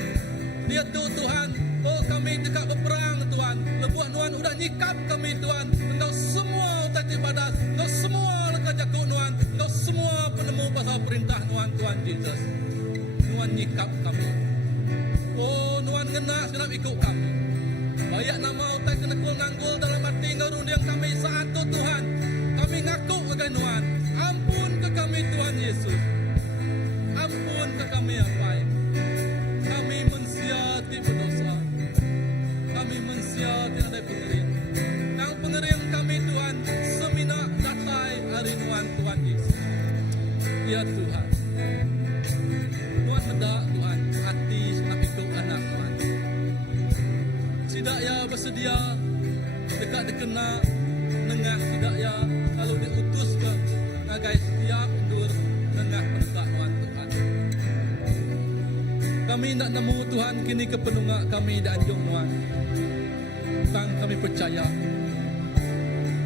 Dia tu Tuhan. Oh kami dekat berperang Tuhan. Lebuah Tuhan udah nyikap kami Tuhan. Engkau semua utat ibadat. Engkau semua lekah jaku Tuhan. Engkau semua penemu pasal perintah Tuhan Tuhan Yesus. Tuhan nyikap kami. Oh Tuhan ngena senap ikut kami. Bayak nama utai kenekul nanggul dalam hati ngerundiang kami saat itu Tuhan. Kami ngaku akan Tuhan. Ampun ke kami Tuhan Yesus. Ampun ke kami yang baik. Kami mensiati berdosa. Kami mensiati ada pengerian. Yang pengerian kami Tuhan. Semina datai hari Tuhan Yesus. Ya Tuhan. Tuhan hendak Tuhan hati senap itu anak Tuhan. Tidak ya bersedia dekat dikena nengah tidak ya kalau diutus ke ngagai setiap undur nengah penegak Tuhan. Kami tidak nemu Tuhan kini kepenungak kami di anjung Tuhan. Tuhan kami percaya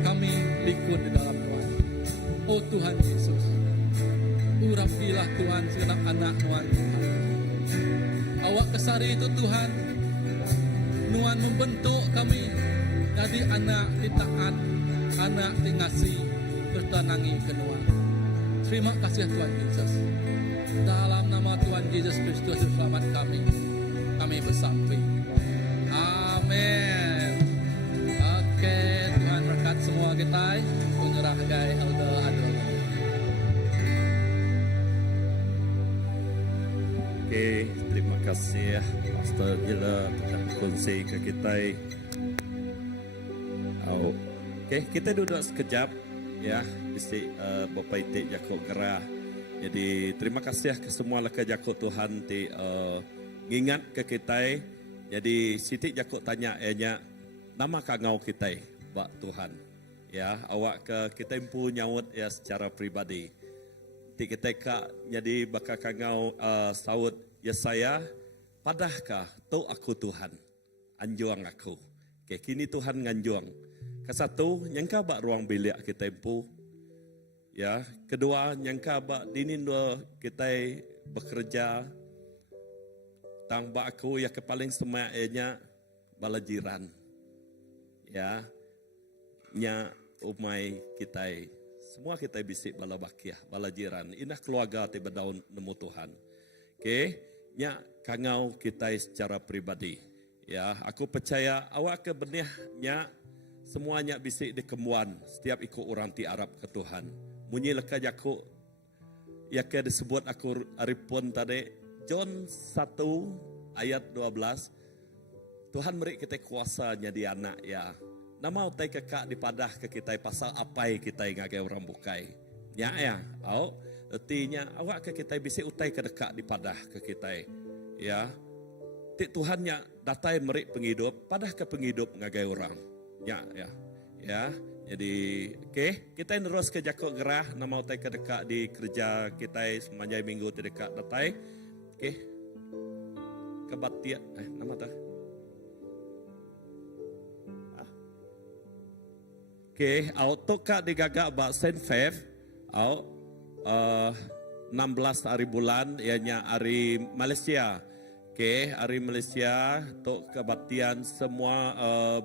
kami ikut di dalam Tuhan. Oh Tuhan Yesus. Urapilah Tuhan segenap anak Tuhan. Awak kesari itu Tuhan. Tuhan membentuk kami jadi anak ditaat, anak dikasih, bertenangi ke Tuhan. Terima kasih Tuhan Yesus. Dalam nama Tuhan Yesus Kristus selamat kami bersampai. Amin. Oke, Tuhan berkat semua kita. Menyerah gai Elder Adol. Oke, terima kasih ya Pastor Gila telah kongsi ke kita. Oke, kita duduk sekejap ya. Isi Bapak Itik Jakok Gerah. Jadi terima kasih ke semua leka Jakok Tuhan ti ngingat ke kita. Jadi Siti Jakok tanya enya nama kangau kita Pak Tuhan. Ya, awak ke kita impu nyaut ya secara pribadi. Ketika jadi bakal kangau saud Yesaya, padahkah tu aku Tuhan, anjuang aku. Okay, kini Tuhan nganjuang. Kesatu, nyangka bak ruang bilik kita impu. Ya, kedua, nyangka bak dinin dua kita bekerja. Tang bak aku ya kepaling semuanya balajiran. Ya, nya umai kita semua kita bisik bala bakiah, bala jiran. Indah keluarga tiba daun nemu Tuhan. Okey, nya kangau kita secara pribadi. Ya, aku percaya awak ke benihnya semuanya bisik di kemuan setiap ikut orang ti Arab ke Tuhan. Munyi leka jaku ya ke disebut aku aripun tadi John 1 ayat 12. Tuhan beri kita kuasa jadi anak ya. Nama utai kekak dipadah ke kita pasal apai kita ngagai orang bukai. Ya ya, au artinya awak ke kita bisa utai ke dekat dipadah ke kita. Ya. Tik Tuhannya datai merik penghidup, padah ke penghidup ngagai orang. Ya ya. Ya. Jadi okey, kita terus ke jakok gerah nama utai ke dekat di kerja kita semanjai minggu terdekat datai. Okey. Kebatian nama tu. Okay, auto kak digagak bak Saint Fev, 16 hari bulan, ianya hari Malaysia. Okay, hari Malaysia, tok kebaktian semua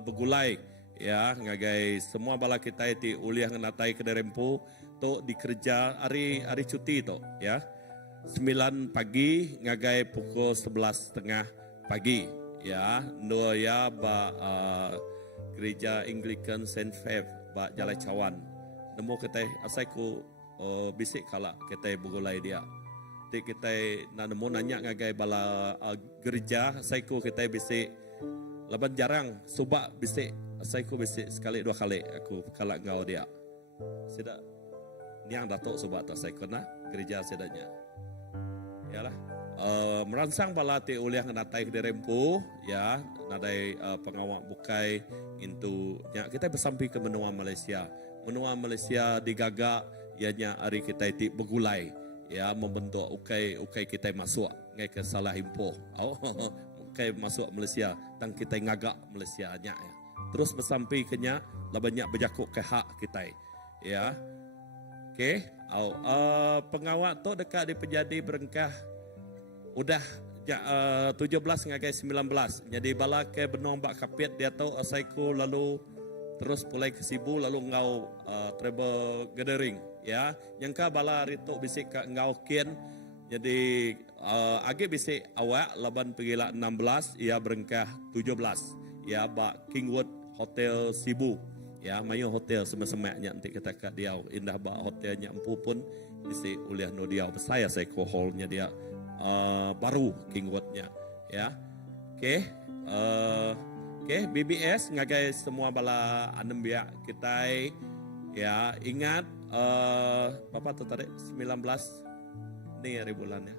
bergulai, ya, ngagai semua bala kita itu uliah ngenatai ke Derempu, tok dikerja hari cuti tok, ya. 9 pagi ngagai pukul 11.30 pagi, ya, ya ba gereja Anglican Saint Fev ba Jalai Cawan. Nemu kita asaiku bisik kala kita bergulai dia. Ti kita nak nemu nanya ngagai bala gereja asaiku kita bisik laban jarang subak bisik asaiku bisik sekali dua kali aku kala ngau dia. Sida niang datuk subak tu asaiku na gereja sedanya. Yalah. Merangsang bala ti uliah natai ke Derempu ya nadai pengawak bukai into nya kita bersampai ke menua Malaysia digagak ianya hari kita itu bergulai ya membentuk ukai kita masuk ngai ke salah himpo ukai masuk Malaysia tang kita ngagak Malaysia nya ya. Terus bersampai ke nya la banyak berjakuk ke hak kita ya. Okey pengawak tu dekat di penjadi berengkah udah 17 ngagai 19. Jadi bala ke benong bak kapit dia tahu asaiku lalu terus pulai ke Sibu lalu ngau travel gathering ya. Nyangka bala ritu bisik ka ngau kian. Jadi age bisik awak laban pergila 16 ia berengkah 17 ya bak Kingwood Hotel Sibu. Ya mayu hotel semak-semaknya nanti kita kat dia indah bak hotelnya empu pun bisik uliah no dia saya hallnya dia baru Kingwoodnya ya. Okey BBS ngagai semua bala anem biak kita ya ingat berapa tu tadi 19 ni hari bulan ya.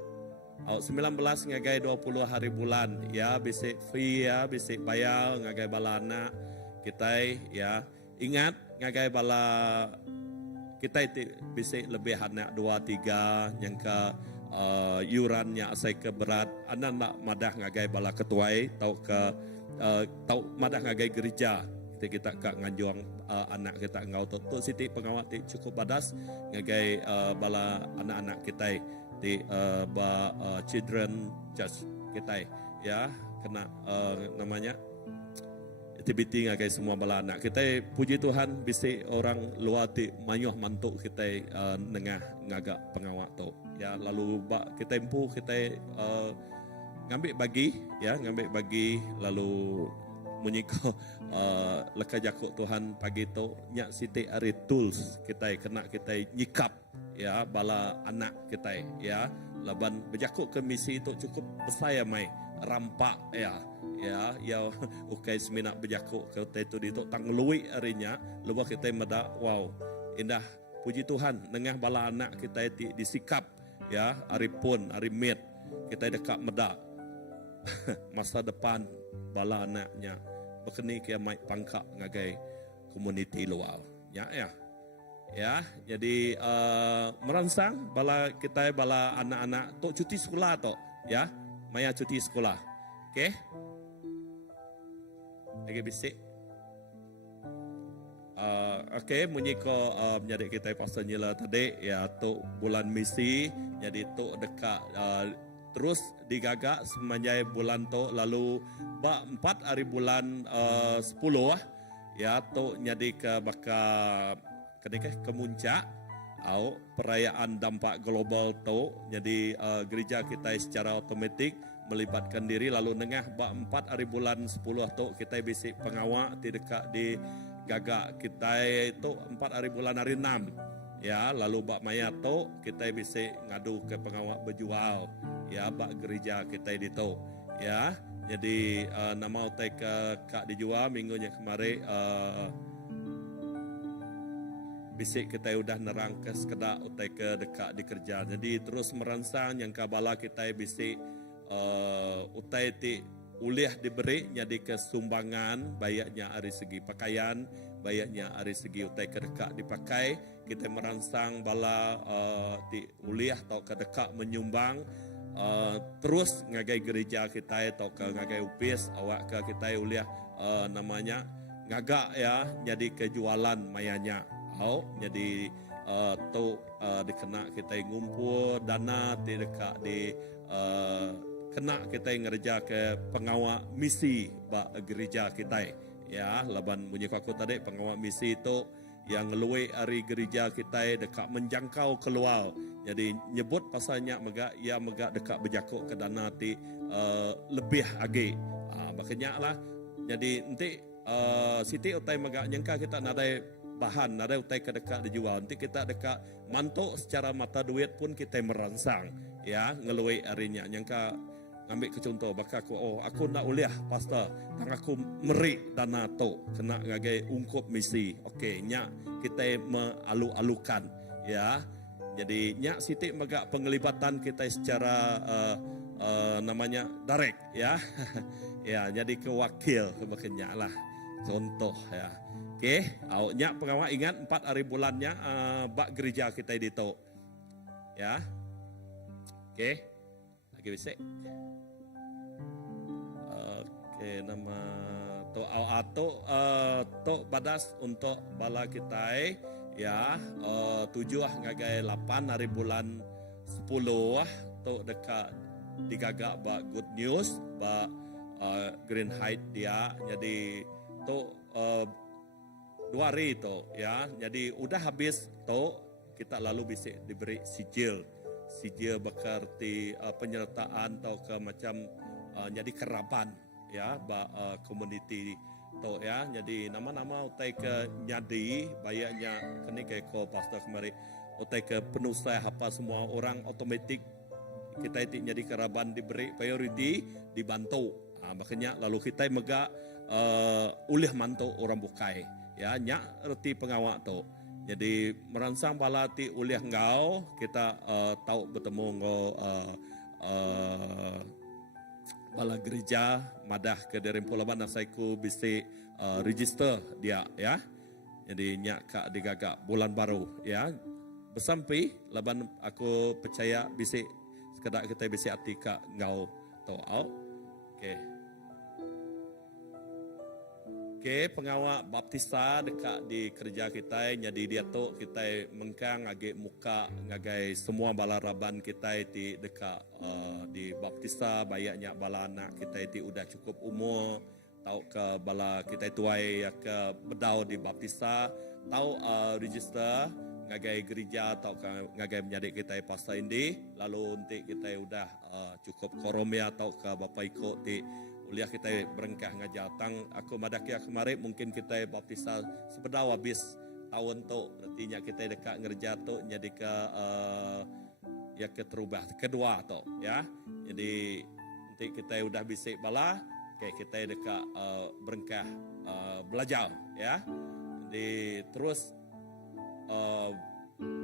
19 ngagai 20 hari bulan ya bisik free ya bisik bayar ngagai bala anak kita ya. Ingat ngagai bala kita itu bisik lebih anak 2-3 yang ke yurannya asai ke berat anda nak madah ngagai bala ketuai tau madah ngagai gereja kita kak nganjuang anak kita ngau tu siti pengawat cukup badas ngagai bala anak-anak kita di children church kita ya kena namanya aktiviti ngagai semua bala anak kita puji Tuhan bisi orang luar ti mayuh mantuk kita nengah ngagak pengawak tu ya lalu kita empu kita ngambil bagi lalu munyiko leka jakuk Tuhan pagi tu nyak siti ari tools kita kena kita nyikap ya bala anak kita ya laban berjakuk ke misi itu cukup besar ya mai rampak ya ukai seminak berjakuk ke itu di tang luwi arinya lupa kita meda wow indah puji Tuhan nengah bala anak kita disikap ya hari pun hari mit kita dekat meda masa depan bala anaknya berkeni ke mai pangkak ngagai komuniti luar ya jadi merangsang bala kita bala anak-anak tok cuti sekolah tok ya maya cuti sekolah okey lagi bisik okey munyiko menjadi kita pasal nyela tadi ya tok bulan misi jadi tok dekat terus digagak semenjak bulan tok lalu 4 hari bulan 10 ya tok jadi ke bakal kenikah kemuncak au perayaan dampak global tu. Jadi gereja kita secara otomatik melibatkan diri lalu nengah 4 hari bulan 10 tu kita bisi pengawak di dekat di gagak kita itu 4 hari bulan hari 6. Ya, lalu bak maya tu kita bisi ngadu ke pengawak berjual. Ya, bak gereja kita di tu. Ya, jadi nama utai ke kak dijual minggunya kemarin bisik kita udah nerang ke sekedak utai ke dekat di kerja. Jadi terus merangsang yang kabala kita bisik utai ti uliah diberi jadi kesumbangan bayaknya dari segi pakaian, bayaknya dari segi utai ke dekat dipakai. Kita merangsang bala ti uliah atau ke dekat menyumbang terus ngagai gereja kita atau ke ngagai upis awak ke kita uliah namanya ngagak ya jadi kejualan mayanya. Jadi tu dikena kita ngumpul dana di dekat di kena kita ngerja ke pengawal misi bak gereja kita ya laban bunyi aku tadi pengawal misi itu yang ngelui hari gereja kita dekat menjangkau keluar. Jadi nyebut pasalnya mega ia mega dekat berjakuk ke dana ti lebih agi. Makanya lah jadi nanti Siti utai mega nyangka kita nadai bahan ada utai ke dekat dijual nanti kita dekat mantuk secara mata duit pun kita merangsang ya ngelui harinya nyangka ambil ke contoh baka aku nak uliah pastor tang aku meri dana tu kena ngagai ungkup misi okey nya kita mengalu-alukan ya jadi nya Siti megak penglibatan kita secara namanya direct ya ya jadi kewakil makanya lah contoh ya. Okey, awaknya pengawal ingat 4 hari bulannya bak gereja kita di tu. Ya. Okey. Lagi bisik. Okey, nama tu tu badas untuk bala kita ya 7 ngagai 8 hari bulan 10 tu dekat digagak bak good news bak Green Height dia jadi tu 2 hari tu ya jadi udah habis tu kita lalu bisa diberi sijil berarti penyertaan atau ke macam jadi keraban ya komuniti tu ya jadi nama-nama utai ke nyadi bayaknya kini ke ko pastor kemari utai ke penusah apa semua orang otomatik kita itu jadi keraban diberi priority dibantu makanya lalu kita mega ulih mantu orang bukai ya nyak reti pengawak tu jadi merangsang bala ti uliah ngau kita tahu bertemu ngau bala gereja madah ke dari Pulaban asaiku bisi register dia ya jadi nyak kak digagak bulan baru ya bersampai laban aku percaya bisi sekedak kita bisi hati kak ngau tu okey. Okey, pengawal baptista dekat di kerja kita jadi dia tu kita mengkang agak muka ngagai semua bala raban kita di dekat di baptista bayaknya bala anak kita itu udah cukup umur tahu ke bala kita tuai ke bedau di baptista tahu register ngagai gereja atau ngagai menjadi kita pastor indi lalu nanti kita udah cukup koromia atau ke bapa ikut di uliah kita berengkah ngajatang aku madakia kemarin mungkin kita baptisa sebedau habis tahun tu artinya kita dekat ngerja tu jadi ke ya keterubah kedua tu ya jadi nanti kita udah bisik bala okay, kita dekat berengkah belajar ya jadi terus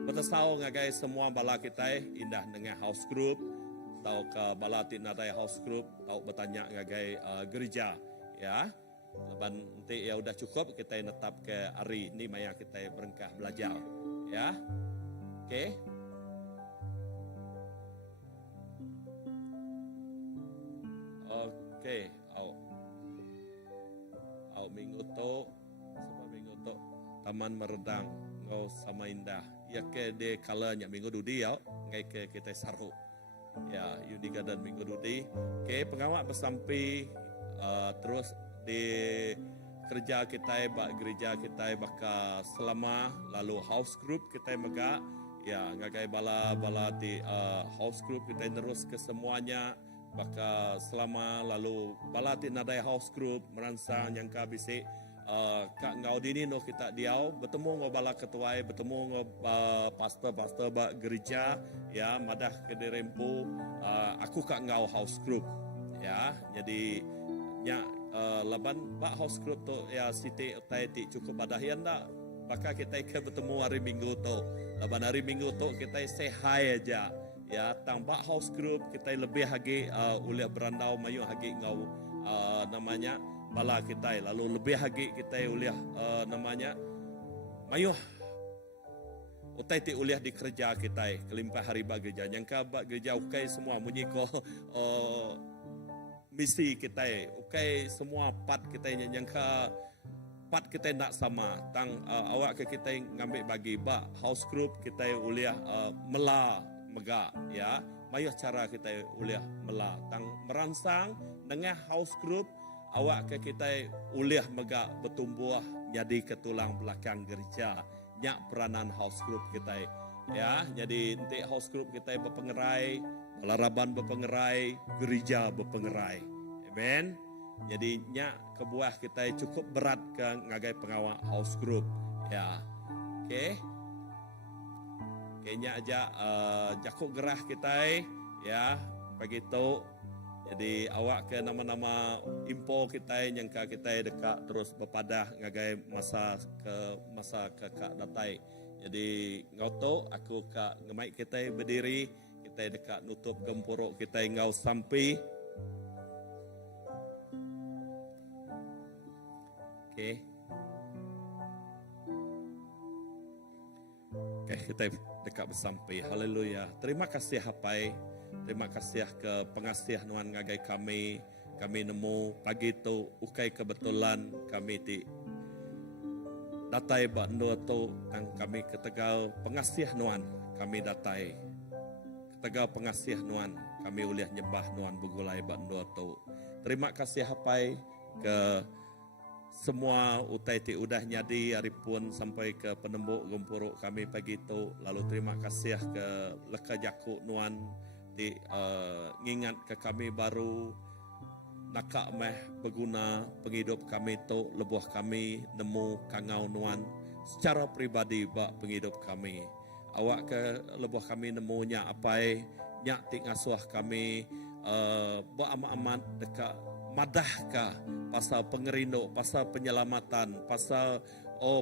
betasau ngagai semua bala kita indah dengan house group tahu ke bala ti nadai house group tahu bertanya ngagai gereja ya leban nanti ya udah cukup kita netap ke hari ni maya kita berengkah belajar ya okey okey au minggu tu sebab minggu tu taman meredang ngau sama indah ya ke de kalanya minggu dudi ya ngai ke kita saru ya Uni Garden minggu dudi. Okey, pengawal bersampai terus di kerja kita bak gereja kita baka selama lalu house group kita mega ya ngagai bala di house group kita terus ke semuanya baka selama lalu bala ti nadai house group meransang yang ka bisik kak ngau dini no kita diau bertemu ngo bala ketuai bertemu ngo pastor bak gereja ya madah ke derempu aku kak ngau house group ya jadi nya laban bak house group tu ya siti utai ti cukup badahian dah maka kita ke bertemu hari Minggu tu laban hari Minggu tu kita say hi aja ya tang bak house group kita lebih hagi uliah berandau mayu hagi ngau namanya bala kita lalu lebih hagi kita uliah namanya mayu utai ti uliah di kerja kita kelimpah hari bak gereja yang ka bak gereja ukai semua munyi ko misi kita, okay semua part kita yang ka part kita nak sama, tang awak ke kita ngambil bagi bak house group kita uliah mela mega ya, mayuh cara kita uliah mela, tang merangsang dengan house group awak ke kita uliah mega bertumbuh jadi ketulang belakang gereja, nyak peranan house group kita ya, jadi nanti house group kita berpengerai Laraban berpengerai, gereja berpengerai. Amen. Jadi nya kebuah kita cukup berat ke ngagai pengawal house group. Ya. Okey. Kayaknya aja jakuk gerah kita ya begitu. Jadi awak ke nama-nama info kita yang kita dekat terus berpadah ngagai masa ke kak datai. Jadi ngauto aku kak ngemai kita berdiri kita dekat nutup gempuruk kita ngau sampai. Okey. Okey, kita dekat bersampai. Haleluya. Terima kasih hapai. Terima kasih ke pengasih nuan ngagai kami. Kami nemu pagi tu ukai kebetulan kami ti datai bando tu tang kami ketegal pengasih nuan kami datai. Tegal pengasih nuan kami uliah nyembah nuan begulai bando tu. Terima kasih hapai ke semua utai ti udah nyadi hari pun sampai ke penembuk gempuruk kami pagi tu. Lalu terima kasih ke leka jakuk nuan ti ngingat ke kami baru nakak meh berguna penghidup kami tu lebuh kami nemu kangau nuan secara pribadi bak penghidup kami. Awak ke lebuh kami nemunya apa nyak tik ngasuh kami buat amat-amat dekat madah ka pasal pengerindu, pasal penyelamatan, pasal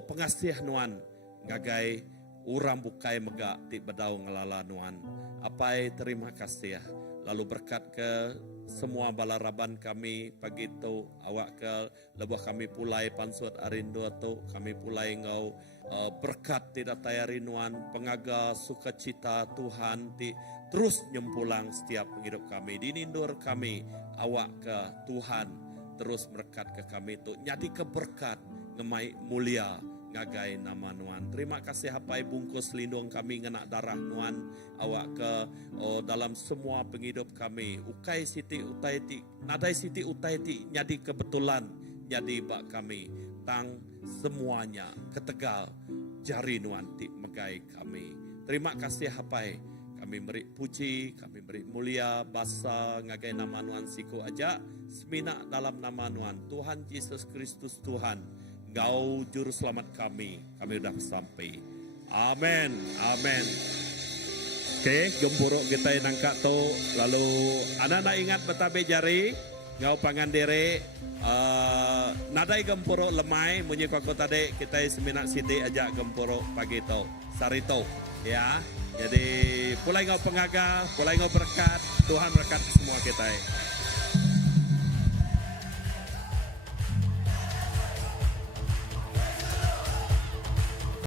pengasih nuan gagai urang bukai megak tik bedau ngelala nuan. Apa terima kasih lalu berkat ke semua balaraban kami pagi tu awak ke lebuh kami pulai pansut arindu tu kami pulai ngau berkat tidak tayari nuan pengaga sukacita Tuhan ti terus nyempulang setiap penghidup kami dinindur kami awak ke Tuhan terus berkat ke kami tu nyadi keberkat ngemai mulia ngagai nama nuan. Terima kasih hapai bungkus lindung kami ngenak darah nuan awak ke dalam semua penghidup kami. Ukai siti utai ti nadai siti utai ti nyadi kebetulan nyadi bak kami tang semuanya ketegal jari nuan ti megai kami. Terima kasih hapai kami beri puji, kami beri mulia basa ngagai nama nuan siku aja semina dalam nama nuan Tuhan Yesus Kristus Tuhan. Engkau juru selamat kami sudah sampai. Amin, amin. Okey, gempuruk kita nangkak tu. Lalu anak-anak ingat betabe jari, ngau pangan dere. Nadai gempuruk lemai, munyi koko tadi kita seminak sidi ajak gempuruk pagi tu, sarito, ya. Jadi pulai ngau pengaga, pulai ngau berkat, Tuhan berkat semua kita.